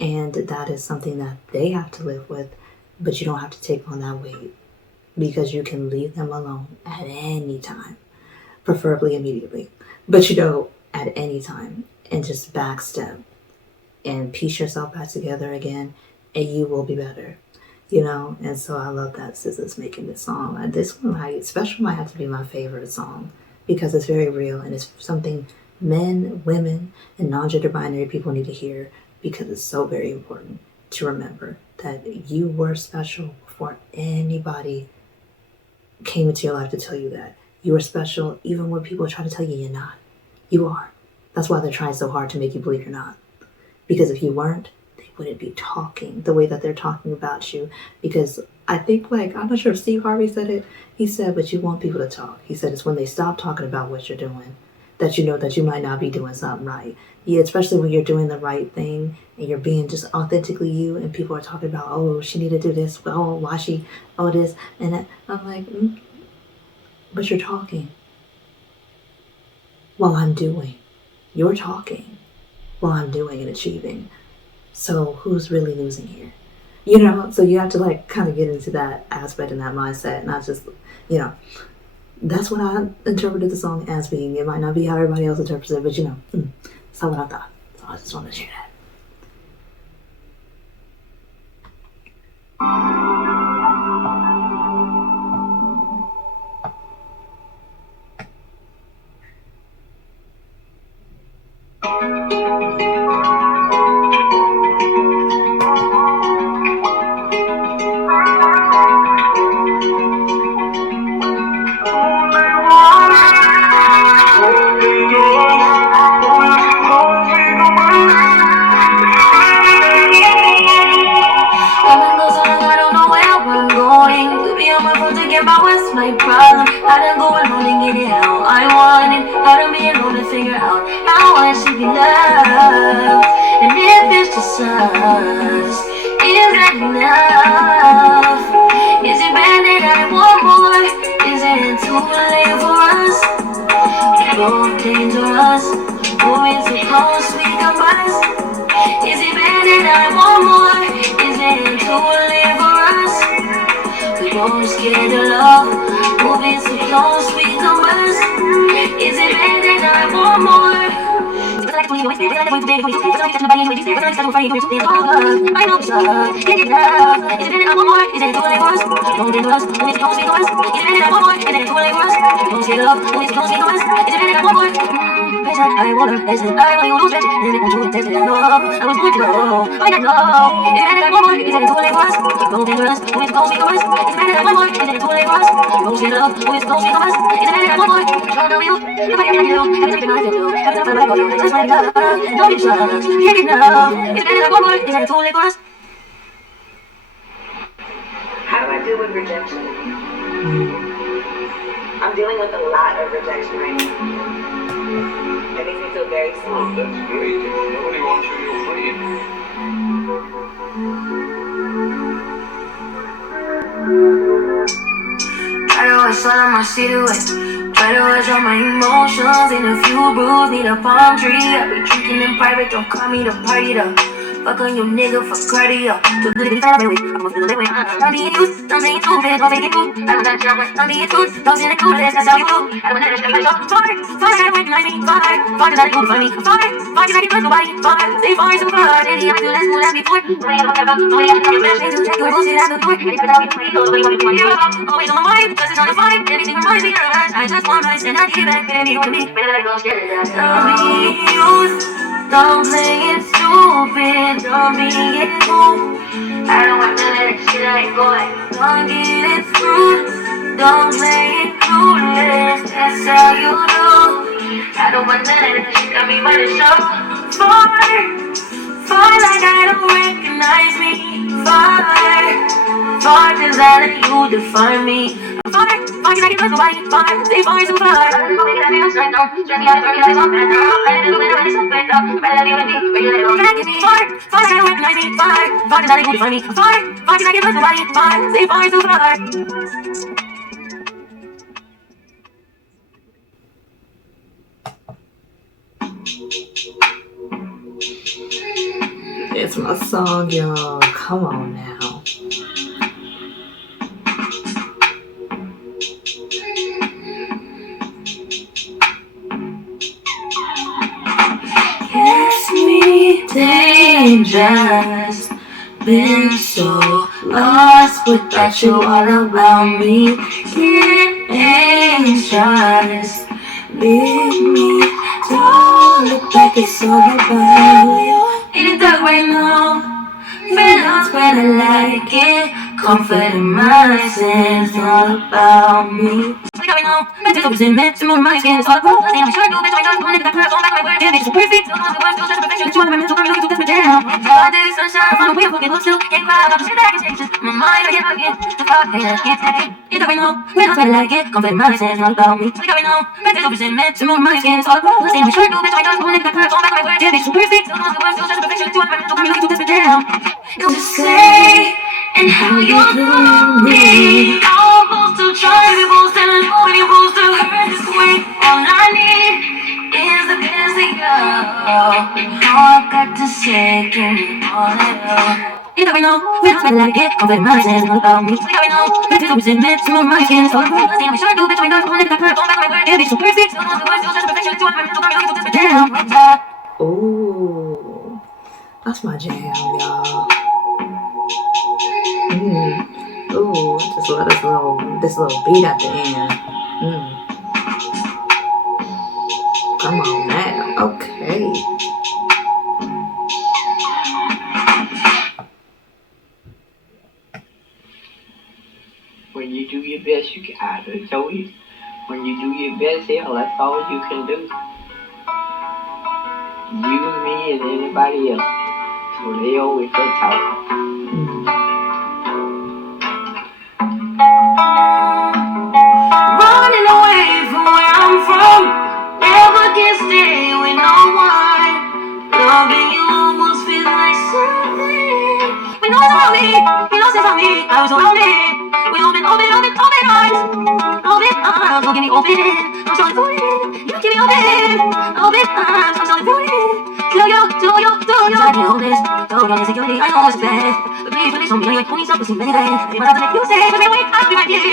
And that is something that they have to live with, but you don't have to take on that weight, because you can leave them alone at any time, preferably immediately, but at any time, and just backstep and piece yourself back together again, and you will be better. And so I love that SZA's making this song. This one, Special, might have to be my favorite song, because it's very real, and it's something men, women, and non-gender binary people need to hear, because it's so very important to remember that you were special before anybody came into your life to tell you that. You are special even when people try to tell you you're not. You are. That's why they're trying so hard to make you believe you're not. Because if you weren't, wouldn't be talking the way that they're talking about you. Because I think, I'm not sure if Steve Harvey said it. He said, but you want people to talk. He said it's when they stop talking about what you're doing that you know that you might not be doing something right. Yeah, especially when you're doing the right thing and you're being just authentically you, and people are talking about, oh, she need to do this, oh, why she, oh, this, and that. I'm like, but you're talking while I'm doing. You're talking while I'm doing and achieving. So who's really losing here? So you have to kind of get into that aspect and that mindset, not just, that's what I interpreted the song as being. It might not be how everybody else interprets it, but that's not what I thought. So I just wanted to share that. love. And if it's just us, is that enough? Is it bad that I want more? Is it too late for us? We both dangerous, moving so close we can bust. Is it bad that I want more? Is it too late for us? We both scared of love, moving so close we can bust. Is it bad that I want more? I know it's love. Can't get love. Is it better I want more? Is it too late for us? Don't get us. When it's close, we go us. Is it better I want more? Is it too late for us? Don't get love. When it's close, we go us. Is it better I want more? Listen, I wanna listen. I know you don't stretch it. And it won't you test it. I know. I was going to go. Why not know? Is it better I want more? Is it too late for us? Don't get us. When it's close, we go us. Is it better I want more? Is it too late for us? Don't get love. When it's close, we go us. Is it better I want more? I know you. Nobody like you. Every time I feel you. Every time I call you. Just like love. Don't be shy. Can't get enough. Is it better I want more? Is it too late for us? How do I deal with rejection? I'm dealing with a lot of rejection right now. It makes me feel very small. That's great. Nobody wants you, you're free. Try to always swallow my shit away. Try to always drop my emotions in a few brews. Need a palm tree. I be drinking in private. Don't call me to party though. Fuck on you nigga for cardio. Too good to be fed up with. I'm gonna feel the way. Don't be used. Don't say it too big. Don't fake it too. I don't let you up. Don't be used. Don't say it too less. That's how you do. I don't let it go. Far. Far I gotta recognize me. Far. Far cause I didn't go to find me. Far. Far cause I didn't trust nobody. Far. Stay far so far. Daddy, I do less cool as before. The way I look about. The way I do best. They do check your bullshit out the door. Ready for that. You know the way you want me to want you. Always on my mind. Cause it's on the fine. Anything reminds me of us. I just want to and I give back. Baby, you want me. Better let go. Scared of that. Don't be used. Don't play it stupid, don't be it cool. I don't want none of that shit I ain't going. Don't get it screwed, don't play it clueless, that's how you do. I don't want none of that shit, got me by the show. Far like I don't recognize me. Far cause I let you define me. Far cause I can trust nobody. Far, stay far so far. I don't know that I'm straight now. Stress me out, throw me out, it's all bad now. I didn't do it, it's all bad now. Better let me with me, but you let it go. Far cause I don't recognize me. Far cause I let you define me. Far cause I can trust nobody. Far, stay far so far. It's my song, y'all. Come on now. Catch me dangerous. Been so lost without you all around me. Get anxious. Leave me. Don't look like it's all about you. In the dark right now. Feelings when I like it. Comfort in my sense. All about me. Like I know, but it's meant to move my skin. It's all about me. I'm sure I do, bitch. I got one nigga that on back my word. Yeah, bitch, so perfect. Still on the word, still just perfection. It's one of my mental, I'm looking to test me down. All day sunshine, from the way I'm fucking look still. Can't cry about the shit that I can change. My mind, I get again. The fuck, hey, I can't take it. In the right now, when I like it. Comfort in my sense, all about me. Like I know, but it's meant to move my skin. It's all about me. I'm sure I do, bitch. I got one nigga that on back my word. Yeah, bitch, so perfect. Still on the word, still just perfection. It's one of my mental, I'm looking to test me down. You'll just say, and how you do me. I'm supposed to try, you're supposed to know, and you're supposed to hurt this way. All I need is the best of you. All I've got to say, give me all of you. You never know, when I spend like it, comfort in my sense, all about me. You never know, but it's always in meant to move my skin, it's all about me. I'm sure I do, bitch, I got one nigga that hurt, don't back my word. Yeah, bitch, so perfect, still on the word, still just perfection, it's one of my mental, I'm looking to test me down. Ooh, that's my jam, y'all. Ooh, just love this little beat at the end. Come on now, okay. When you do your best, you can. I told you. When you do your best, hell, that's all you can do. You, me, and anybody else. So they always say talk. Running away from where I'm from. Never can stay with no one. I'm surrounded with open eyes. Open arms, don't give me open. I'm so for it. You give me open arms. I'm so for it. Do you? I can't hold this. Don't get insecurity. I know it's bad, but please release on me. You ain't pulling yourself to see anything. They might have to make you say, but they wait. I'll be right here.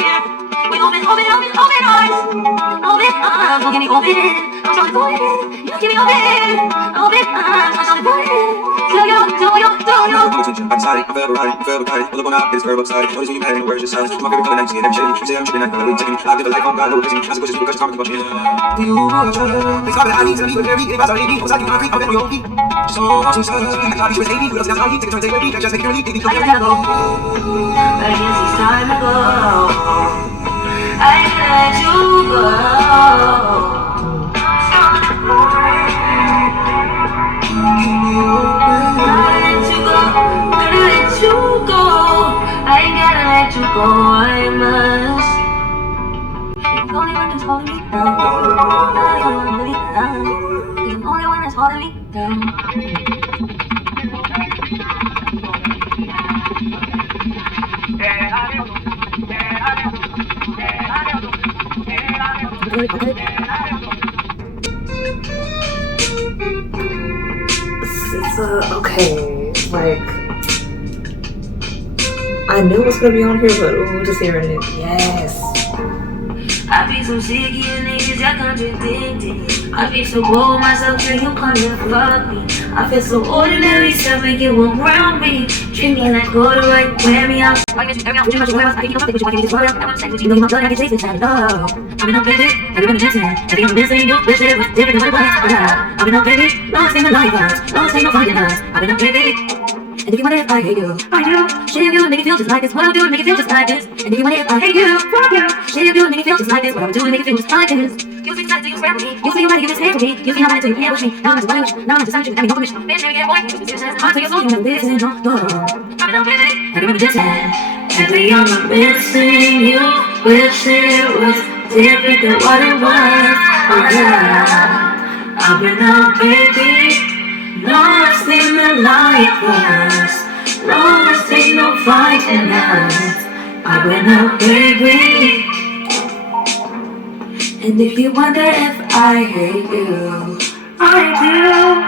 With open eyes. Open arms, don't give me open. I'm so for it. You give me open arms. I'm so for it. Do you? I decided I fell right, fell right. Pull up on out, get this curve upside. Notice when you had any words, just silence. My favorite color, 19, every shade. You say I'm tripping, I'm really taking me. I live a life on God, no replacing me. Consequences because you're talking about shit. Do you want to it's all that I need to be with every day. If I saw any, was I concrete? I'm better with your feet. Just so, I thought you was 80. What else got how you take a turn, take a beat. Just make it really deep. I gotta go. I guess it's time to go. I gotta let you go. I gotta let you go, I must. You're the only one that's holding me down. You're the only one that's holding me down. It's okay, like, I knew it was gonna be on here, but ooh, just hearing it, yes. I be so sick of you niggas, y'all contradicting. I be so bold myself till you come and fuck me. I feel so ordinary, stuff make it one around me. Treat me like go to right, wear me out. I miss you every now and then, I keep you something, but you want to get this I want to say with you, know you my blood, I can taste it, I know. I've been up baby, everyone Jackson. Every I'm missing you, wish it was different than what it was. I've been up baby, lost in the life, lost in the fighting us. I've been up baby. And if you want it, I hate you. I do. Shit you, make it feel just like this. What I'll do, make it feel just like this. And if you want it, I hate you. Fuck you. Shit you, make it feel just like this. What I'll do, make it feel just like this. You think that you swear me. You say you want to give this hand to me. You say I'm going to ambush me. Now I'm just lunch. Now I'm just lunch. I mean, no permission. Bitch, you get boy. I'm so your soul. You know this and don't know. I've been up busy. Have you ever just said? Every hour I'm missing you. Wishing it was different than what it was. Oh yeah. I've been up, baby. Lost in the light was lost in no fighting us. I went up, baby. And if you wonder if I hate you, I do.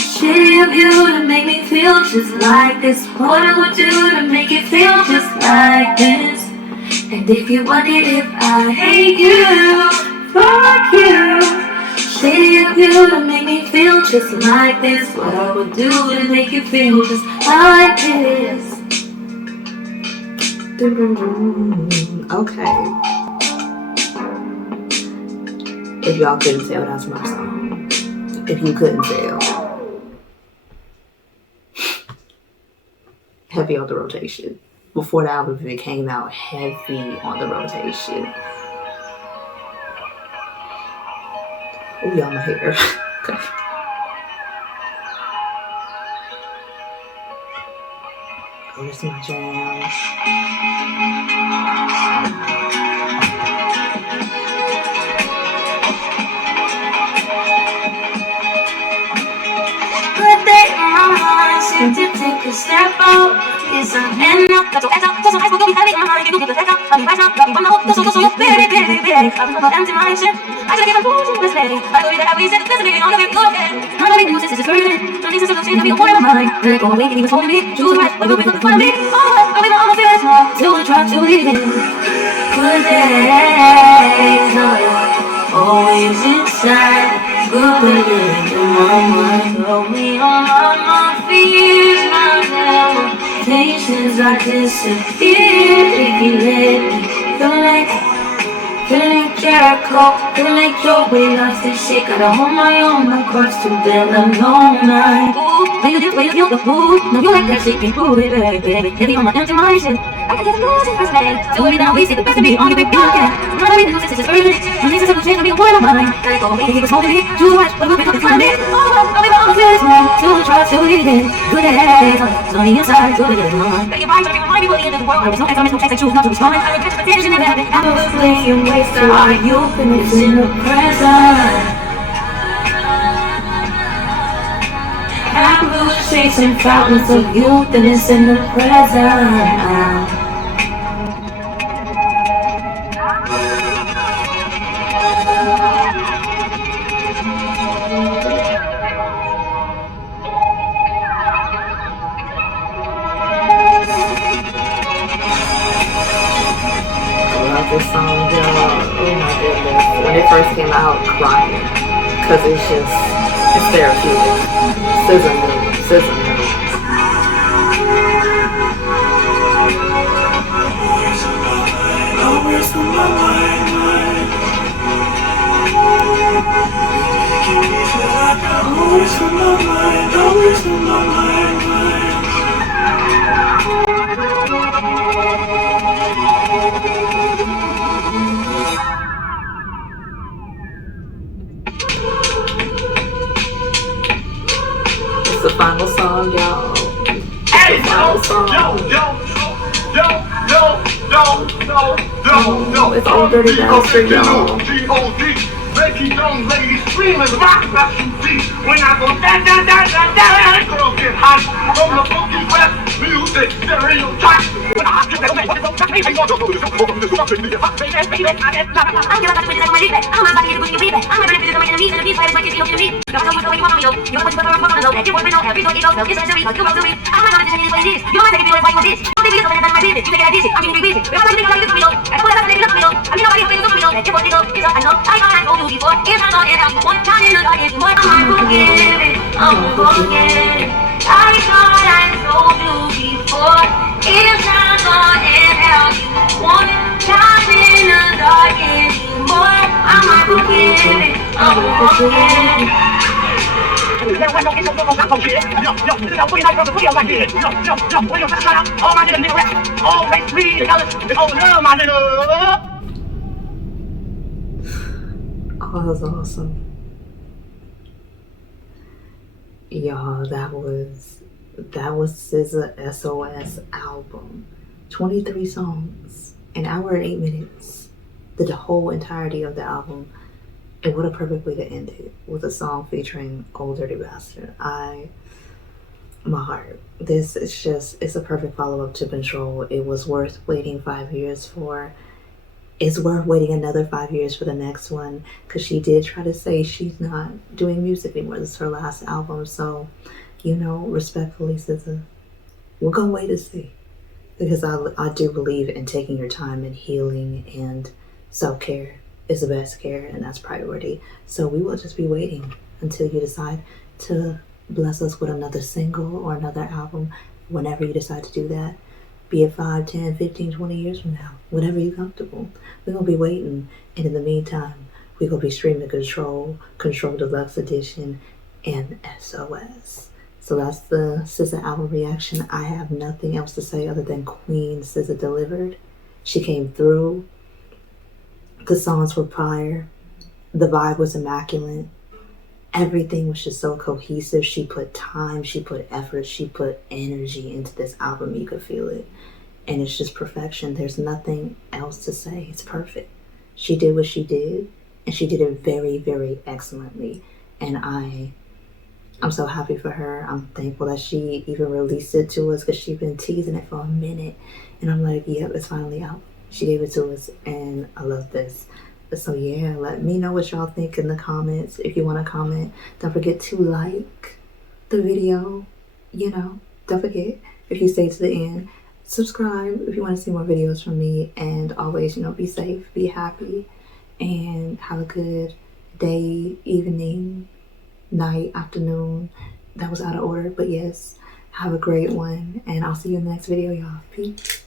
Shitty of you to make me feel just like this. What I would do to make it feel just like this. And if you wonder if I hate you, fuck you. Shitty of you to make me feel just like this. What I would do to make you feel just like this. Okay. If y'all couldn't tell, that's my song. If you couldn't tell. Heavy on the rotation. Before the album even came out, heavy on the rotation. Oh, y'all, my hair. Okay. Oh, this is my jam. Good day in my mind, seem to take a step out. It's a man now, that's so extra. So high school, you'll be heavy in my mind. You get the heck out. I'll be right now, got me one more. So you baby. I've been empty my shit. I should give a fool to this lady. I told you that we said this again, all your baby, go again. I'm not even this is hurting. Don't need to change to be a point of my mind. Let it go away, and he was holding me. Choose right, but we'll be looking for me. Oh, I'll be almost there, till we try to leave it. Good days, always inside. Good days in my mind. Throw me on my fears, my limitations are disappeared. If you let me, feel like Jericho, feel like Joey loves this shit. Gotta hold my own, my cross to bear alone. Ooh, when you feel the food, no, you like that shit, be cool, baby. Heavy on my empty mind, shit. I can just lose it first name. So every now we see the best of me, on your baby, again. I'm not even losing, this is early. I need to change to be a point of mine. Let it go away, he was holding me. Too much, but we'll be looking for me. Oh, I'll be almost there, to try to leave it. Good days, it's on the inside, good days, mine. But you're right, but remind me what the end of the world. There was no X, I miss no chance, I choose not to respond. I regret the attention and habit. I was playing waste of our youth, and it's in the present. I'm chasing fountains of youth, and it's in the present. came out crying because it's therapeutic. SZA knew. Always on my mind. Always on my mind. Always on my mind. It's the final song, y'all. Hey, Final song. yo, It's all Dirty Bastard, y'all. G.O.D. Make these young ladies scream and rock like you see. When I go da da da da da, girls get hot from the funky west. Music stereotypes. When I get that, what is up? Hey, I'm gonna go to the Oh, that's awesome. Y'all, that was SZA SOS album. 23 songs, an hour and 8 minutes. The whole entirety of the album. And what a perfect way to end it with a song featuring Old Dirty Bastard. My heart. This is it's a perfect follow-up to Control. It was worth waiting 5 years for. It's worth waiting another 5 years for the next one, because she did try to say she's not doing music anymore. This is her last album. So, respectfully, SZA, we're going to wait and see. Because I do believe in taking your time and healing, and self-care is the best care, and that's priority. So we will just be waiting until you decide to bless us with another single or another album, whenever you decide to do that. Be it 5, 10, 15, 20 years from now, whenever you're comfortable. We're going to be waiting. And in the meantime, we're going to be streaming Control Deluxe Edition, and SOS. So that's the SZA album reaction. I have nothing else to say other than Queen SZA delivered. She came through. The songs were fire. The vibe was immaculate. Everything was just so cohesive. She put time, she put effort, she put energy into this album. You could feel it. And it's just perfection. There's nothing else to say. It's perfect. She did what she did, and she did it very, very excellently. And I'm so happy for her. I'm thankful that she even released it to us, because she's been teasing it for a minute. And I'm like, yep, it's finally out. She gave it to us, and I love this. So yeah, let me know what y'all think in the comments. If you want to comment, don't forget to like the video. Don't forget, if you stay to the end, subscribe if you want to see more videos from me. And always, be safe, be happy, and have a good day, evening, night, afternoon. That was out of order, but yes, have a great one, and I'll see you in the next video, y'all. Peace.